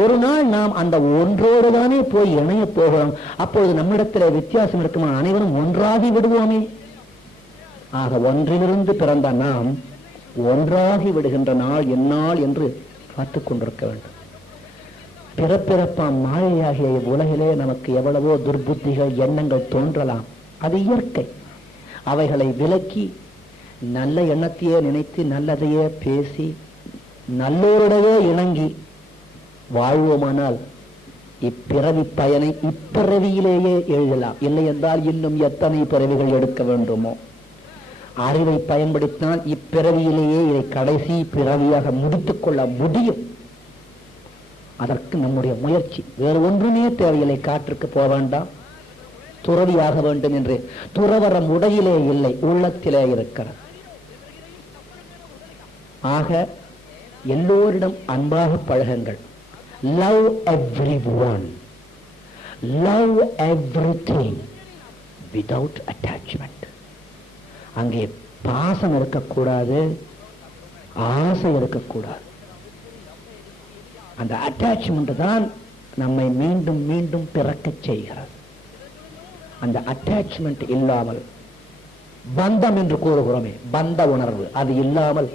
ஒரு நாள் நாம் அந்த ஒன்றோடு தானே போய் இணைய போகிறோம். அப்பொழுது நம்மிடத்தில் வித்தியாசம் இருக்குமா? அனைவரும் ஒன்றாகி விடுவோமே. ஆக ஒன்றிலிருந்து பிறந்த நாம் ஒன்றாகி விடுகின்ற நாள் எந்நாள் என்று பார்த்துக் கொண்டிருக்க வேண்டும். பிறப்பிறப்பாம் மாயையாகிய உலகிலே நமக்கு எவ்வளவோ துர்புத்திகள், எண்ணங்கள் தோன்றலாம். அது இயற்கை. அவைகளை விலக்கி நல்ல எண்ணத்தையே நினைத்து நல்லதையே பேசி நல்லோருடையே இணங்கி வாழ்வோமானால் இப்பிறவி பயனை இப்பிறவியிலேயே எழுதலாம். இல்லை என்றால் இன்னும் எத்தனை பிறவிகள் எடுக்க வேண்டுமோ. அறிவை பயன்படுத்தினால் இப்பிறவியிலேயே இதை கடைசி பிறவியாக முடித்துக் கொள்ள முடியும். அதற்கு நம்முடைய முயற்சி. வேறு ஒன்றுமே தேவையில்லை. காற்றுக்கு போக வேண்டாம், துறவியாக வேண்டும் என்று துறவரம் உடையிலே இல்லை, உள்ளத்திலே இருக்கிறது. ஆக எல்லோரிடம் அன்பாக பழகுங்கள். Love everyone, love everything without attachment. அங்கே பாசம் இருக்கக்கூடாது, ஆசை இருக்கக்கூடாது. அந்த அட்டாச்மெண்ட் தான் நம்மை மீண்டும் மீண்டும் பிறக்க செய்கிறது. அந்த அட்டாச்மெண்ட் இல்லாமல், பந்தம் என்று கூறுகிறோமே, பந்த உணர்வு, அது இல்லாமல்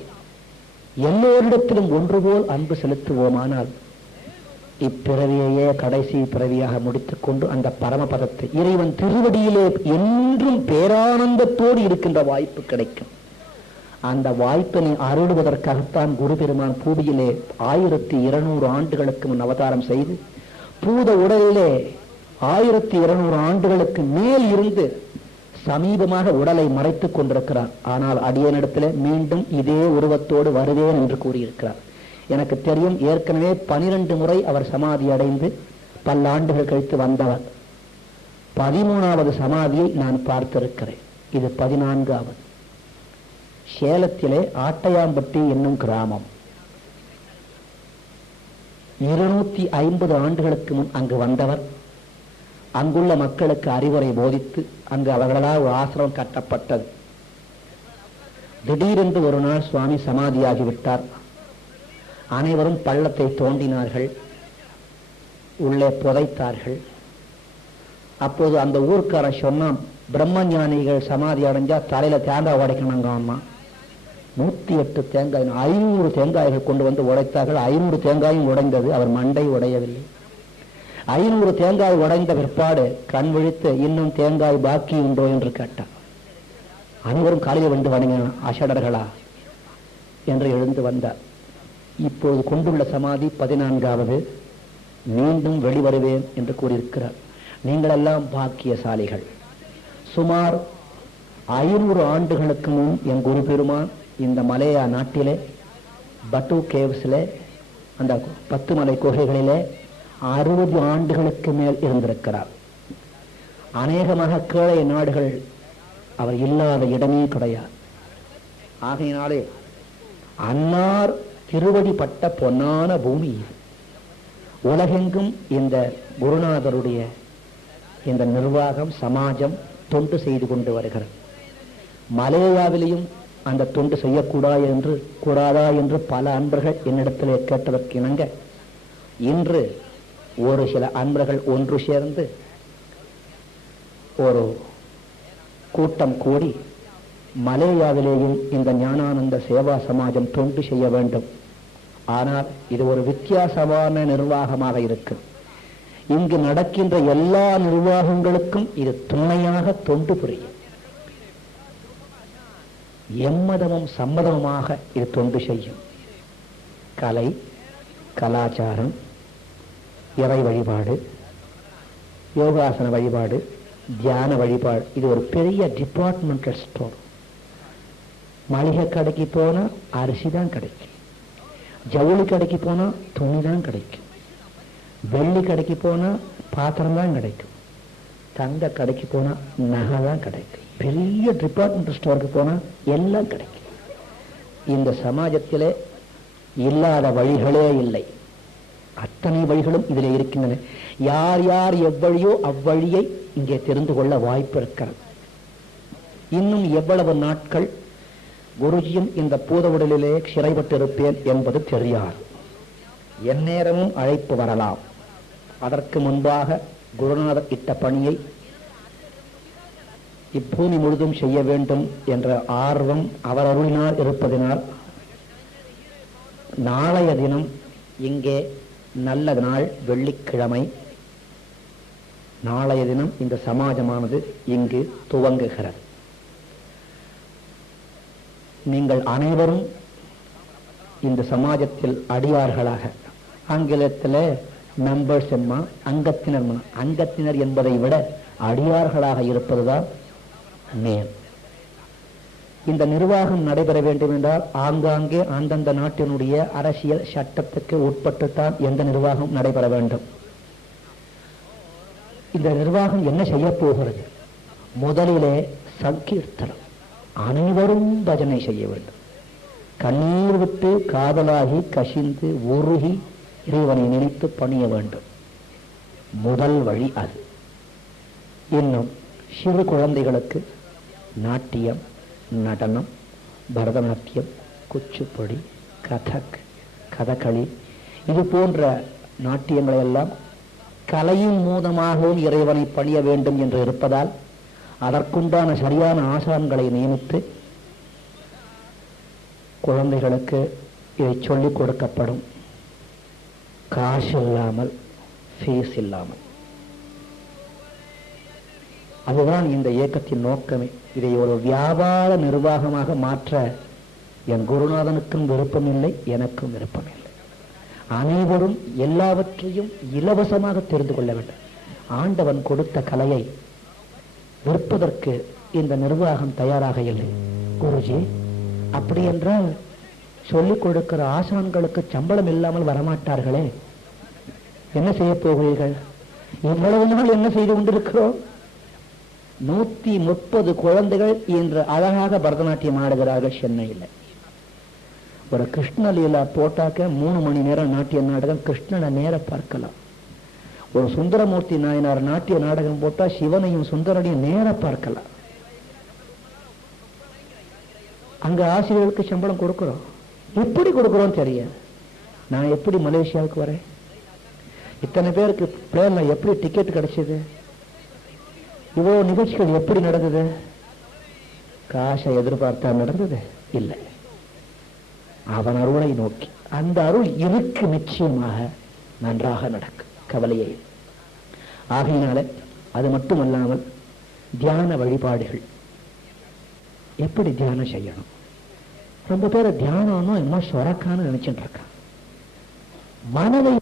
எல்லோரிடத்திலும் ஒன்று போல் அன்பு செலுத்துவோமானால் இப்பிறவியையே கடைசி பிறவியாக முடித்துக் கொண்டு அந்த பரமபதத்தை இறைவன் திருவடியிலே என்றும் பேரானந்தத்தோடு இருக்கின்ற வாய்ப்பு கிடைக்கும். அந்த வாய்ப்பினை அருளுவதற்காகத்தான் குரு பெருமான் பூமியிலே 1200 ஆண்டுகளுக்கு முன் அவதாரம் செய்து பூத உடலிலே 1200 ஆண்டுகளுக்கு மேல் இருந்து சமீபமாக உடலை மறைத்துக் கொண்டிருக்கிறார். ஆனால் அடியனிடத்தில் மீண்டும் இதே உருவத்தோடு வருவேன் என்று கூறியிருக்கிறார். எனக்கு தெரியும், ஏற்கனவே 12 முறை அவர் சமாதி அடைந்து பல்லாண்டுகள் கழித்து வந்தவர். 13வது சமாதியை நான் பார்த்திருக்கிறேன். இது 14வது. சேலத்திலே ஆட்டையாம்பட்டி என்னும் கிராமம். 250 ஆண்டுகளுக்கு முன் அங்கு வந்தவர். அங்குள்ள மக்களுக்கு அறிவுரை போதித்து அங்கு அவர்களால் ஒரு ஆசிரமம் கட்டப்பட்டது. திடீரென்று ஒரு நாள் சுவாமி சமாதியாகிவிட்டார். அனைவரும் பள்ளத்தை தோண்டினார்கள், உள்ளே புதைத்தார்கள். அப்போது அந்த ஊர்க்காரன் சொன்னான், பிரம்மஞானிகள் சமாதி அடைஞ்சா தலையில தேங்காய் உடைக்கணுங்க. அம்மா 108 தேங்காய், 500 தேங்காய்கள் கொண்டு வந்து உடைத்தார்கள். 500 தேங்காயும் உடைந்தது, அவர் மண்டை உடையவில்லை. 500 தேங்காய் உடைந்த பிற்பாடு கண் விழித்து, இன்னும் தேங்காய் பாக்கி உண்டோ என்று கேட்டார். அனைவரும் காலையில் வந்து வணங்கினான். அஷடர்களா என்று எழுந்து வந்தார். இப்போது கொண்டுள்ள சமாதி 14வது. மீண்டும் வெளிவருவேன் என்று கூறியிருக்கிறார். நீங்களெல்லாம் பாக்கியசாலிகள். சுமார் 500 ஆண்டுகளுக்கு முன் என் குரு பெருமான் இந்த மலையா நாட்டிலே பட்டு கேவ்ஸ்ல அந்த 10 மலை குகைகளிலே 60 ஆண்டுகளுக்கு மேல் இருந்திருக்கிறார். அநேகமாக கீழே நாடுகள் அவர் இல்லாத இடமே கிடையாது. ஆகையினாலே அன்னார் திருவடி பட்ட பொன்னான பூமி உலகெங்கும் இந்த குருநாதருடைய இந்த நிர்வாகம் சமாஜம் தொண்டு செய்து கொண்டு வருகிறது. மலேயாவிலேயும் அந்த தொண்டு கூடாதா என்று பல அன்பர்கள் என்னிடத்திலே கேட்டதற்கு இணங்க இன்று ஒரு சில அன்பர்கள் ஒன்று சேர்ந்து ஒரு கூட்டம் கூடி மலேயாவிலேயும் இந்த ஞானானந்த சேவா சமாஜம் தொண்டு செய்ய வேண்டும். ஆனால் இது ஒரு வித்தியாசமான நிர்வாகமாக இருக்கும். இங்கு நடக்கின்ற எல்லா நிர்வாகங்களுக்கும் இது துணையாக தொண்டு புரியும். எம்மதமும் சம்மதமுமாக இது தொண்டு செய்யும். கலை, கலாச்சாரம், இறை வழிபாடு, யோகாசன வழிபாடு, தியான வழிபாடு, இது ஒரு பெரிய டிபார்ட்மெண்டல் ஸ்டோர். மளிகை கடைக்கு போனா அரிசி தான் கிடைக்கும், ஜவுளி கடைக்கு போனா துணி தான் கிடைக்கும், வெள்ளி கடைக்கு போனா பாத்திரம் தான் கிடைக்கும், தங்க கடைக்கு போனா நகை தான் கிடைக்கும், பெரிய டிபார்ட்மெண்டல் ஸ்டோருக்கு போனா எல்லாம் கிடைக்கும். இந்த சமாஜத்திலே இல்லாத வழிகளே இல்லை. அத்தனை வழிகளும் இதில் இருக்கின்றன. யார் யார் எவ்வழியோ அவ்வழியை இங்கே தெரிந்து கொள்ள வாய்ப்பு இருக்கிறது. இன்னும் எவ்வளவு நாட்கள் குருஜியும் இந்த பூத உடலிலே சிறைப்பட்டிருப்பேன் என்பது தெரியாது. எந்நேரமும் அழைப்பு வரலாம். அதற்கு முன்பாக குருநாதர் இட்ட பணியை இப்பூமி முழுதும் செய்ய வேண்டும் என்ற ஆர்வம் அவர் அருளினால் இருப்பதனால் நாளைய தினம் இங்கே நல்ல நாள் வெள்ளிக்கிழமை, நாளைய தினம் இந்த சமாஜமானது இங்கு துவங்குகிறது. நீங்கள் அனைவரும் இந்த சமாஜத்தில் அடியார்களாக, ஆங்கிலத்தில் மெம்பர்ஸ் என்மா, அங்கத்தினர், அங்கத்தினர் என்பதை விட அடியார்களாக இருப்பதுதான் மேல். இந்த நிர்வாகம் நடைபெற வேண்டும் என்றால் ஆங்காங்கே அந்தந்த நாட்டினுடைய அரசியல் சட்டத்துக்கு உட்பட்டுத்தான் எந்த நிர்வாகம் நடைபெற வேண்டும். இந்த நிர்வாகம் என்ன செய்ய போகிறது? முதலிலே சங்கீர்த்தனம், அனைவரும் பஜனை செய்ய வேண்டும். கண்ணீர் விட்டு காதலாகி கசிந்து உருகி இறைவனை நினைத்து பணிய வேண்டும். முதல் வழி அது. இன்னும் சிறு குழந்தைகளுக்கு நாட்டியம், நடனம், பரதநாட்டியம், குச்சிப்புடி, கதக், கதகளி, இது போன்ற நாட்டியங்களை எல்லாம் கலையின் மூலமாகவும் இறைவனை பணிய வேண்டும் என்று இருப்பதால் அதற்குண்டான சரியான ஆசான்களை நியமித்து குழந்தைகளுக்கு இதை சொல்லிக் கொடுக்கப்படும். காசு இல்லாமல், ஃபீஸ் இல்லாமல். அதுதான் இந்த இயக்கத்தின் நோக்கமே. இதை ஒரு வியாபார நிர்வாகமாக மாற்ற என் குருநாதனுக்கும் விருப்பமில்லை, எனக்கும் விருப்பமில்லை. அனைவரும் எல்லாவற்றையும் இலவசமாக தெரிந்து கொள்ள வேண்டும். ஆண்டவன் கொடுத்த கலையை விற்பதற்கு இந்த நிர்வாகம் தயாராக இல்லை. குருஜி, அப்படி என்றால் சொல்லிக் கொடுக்கிற ஆசான்களுக்கு சம்பளம் இல்லாமல் வரமாட்டார்களே, என்ன செய்ய போகிறீர்கள்? இவ்வளவு நாள் என்ன செய்து கொண்டிருக்கிறோம்? 130 குழந்தைகள் இன்று அழகாக பரதநாட்டியம் ஆடுகிறார்கள் சென்னையில். ஒரு கிருஷ்ணலீலா போட்டாக்க 3 மணி நேரம் நாட்டிய நாடகம், கிருஷ்ணனை நேர பார்க்கலாம். ஒரு சுந்தரமூர்த்தி நாயனார் நாட்டிய நாடகம் போட்டா சிவனையும் சுந்தரனையும் நேர பார்க்கலாம். அங்க ஆசிரியர்களுக்கு சம்பளம் கொடுக்கிறோம். எப்படி கொடுக்கிறோம் தெரியாது. நான் எப்படி மலேசியாவுக்கு வரேன்? இத்தனை பேருக்கு பிளேன்ல எப்படி டிக்கெட் கிடைச்சது? இவ்வளவு நிகழ்ச்சிகள் எப்படி நடந்தது? காசை எதிர்பார்த்தா நடந்தது இல்லை. அவன் அருளை நோக்கி. அந்த அருள் இருக்கு, நிச்சயமாக நன்றாக நடக்கும், கவலையே. ஆகையினால அது மட்டுமல்லாமல் தியான வழிபாடுகள் எப்படி தியானம் செய்யணும்? ரொம்ப பேர் தியானம்னா என்ன சொரக்கான்னு நினைச்சுட்டு இருக்கான். மனதை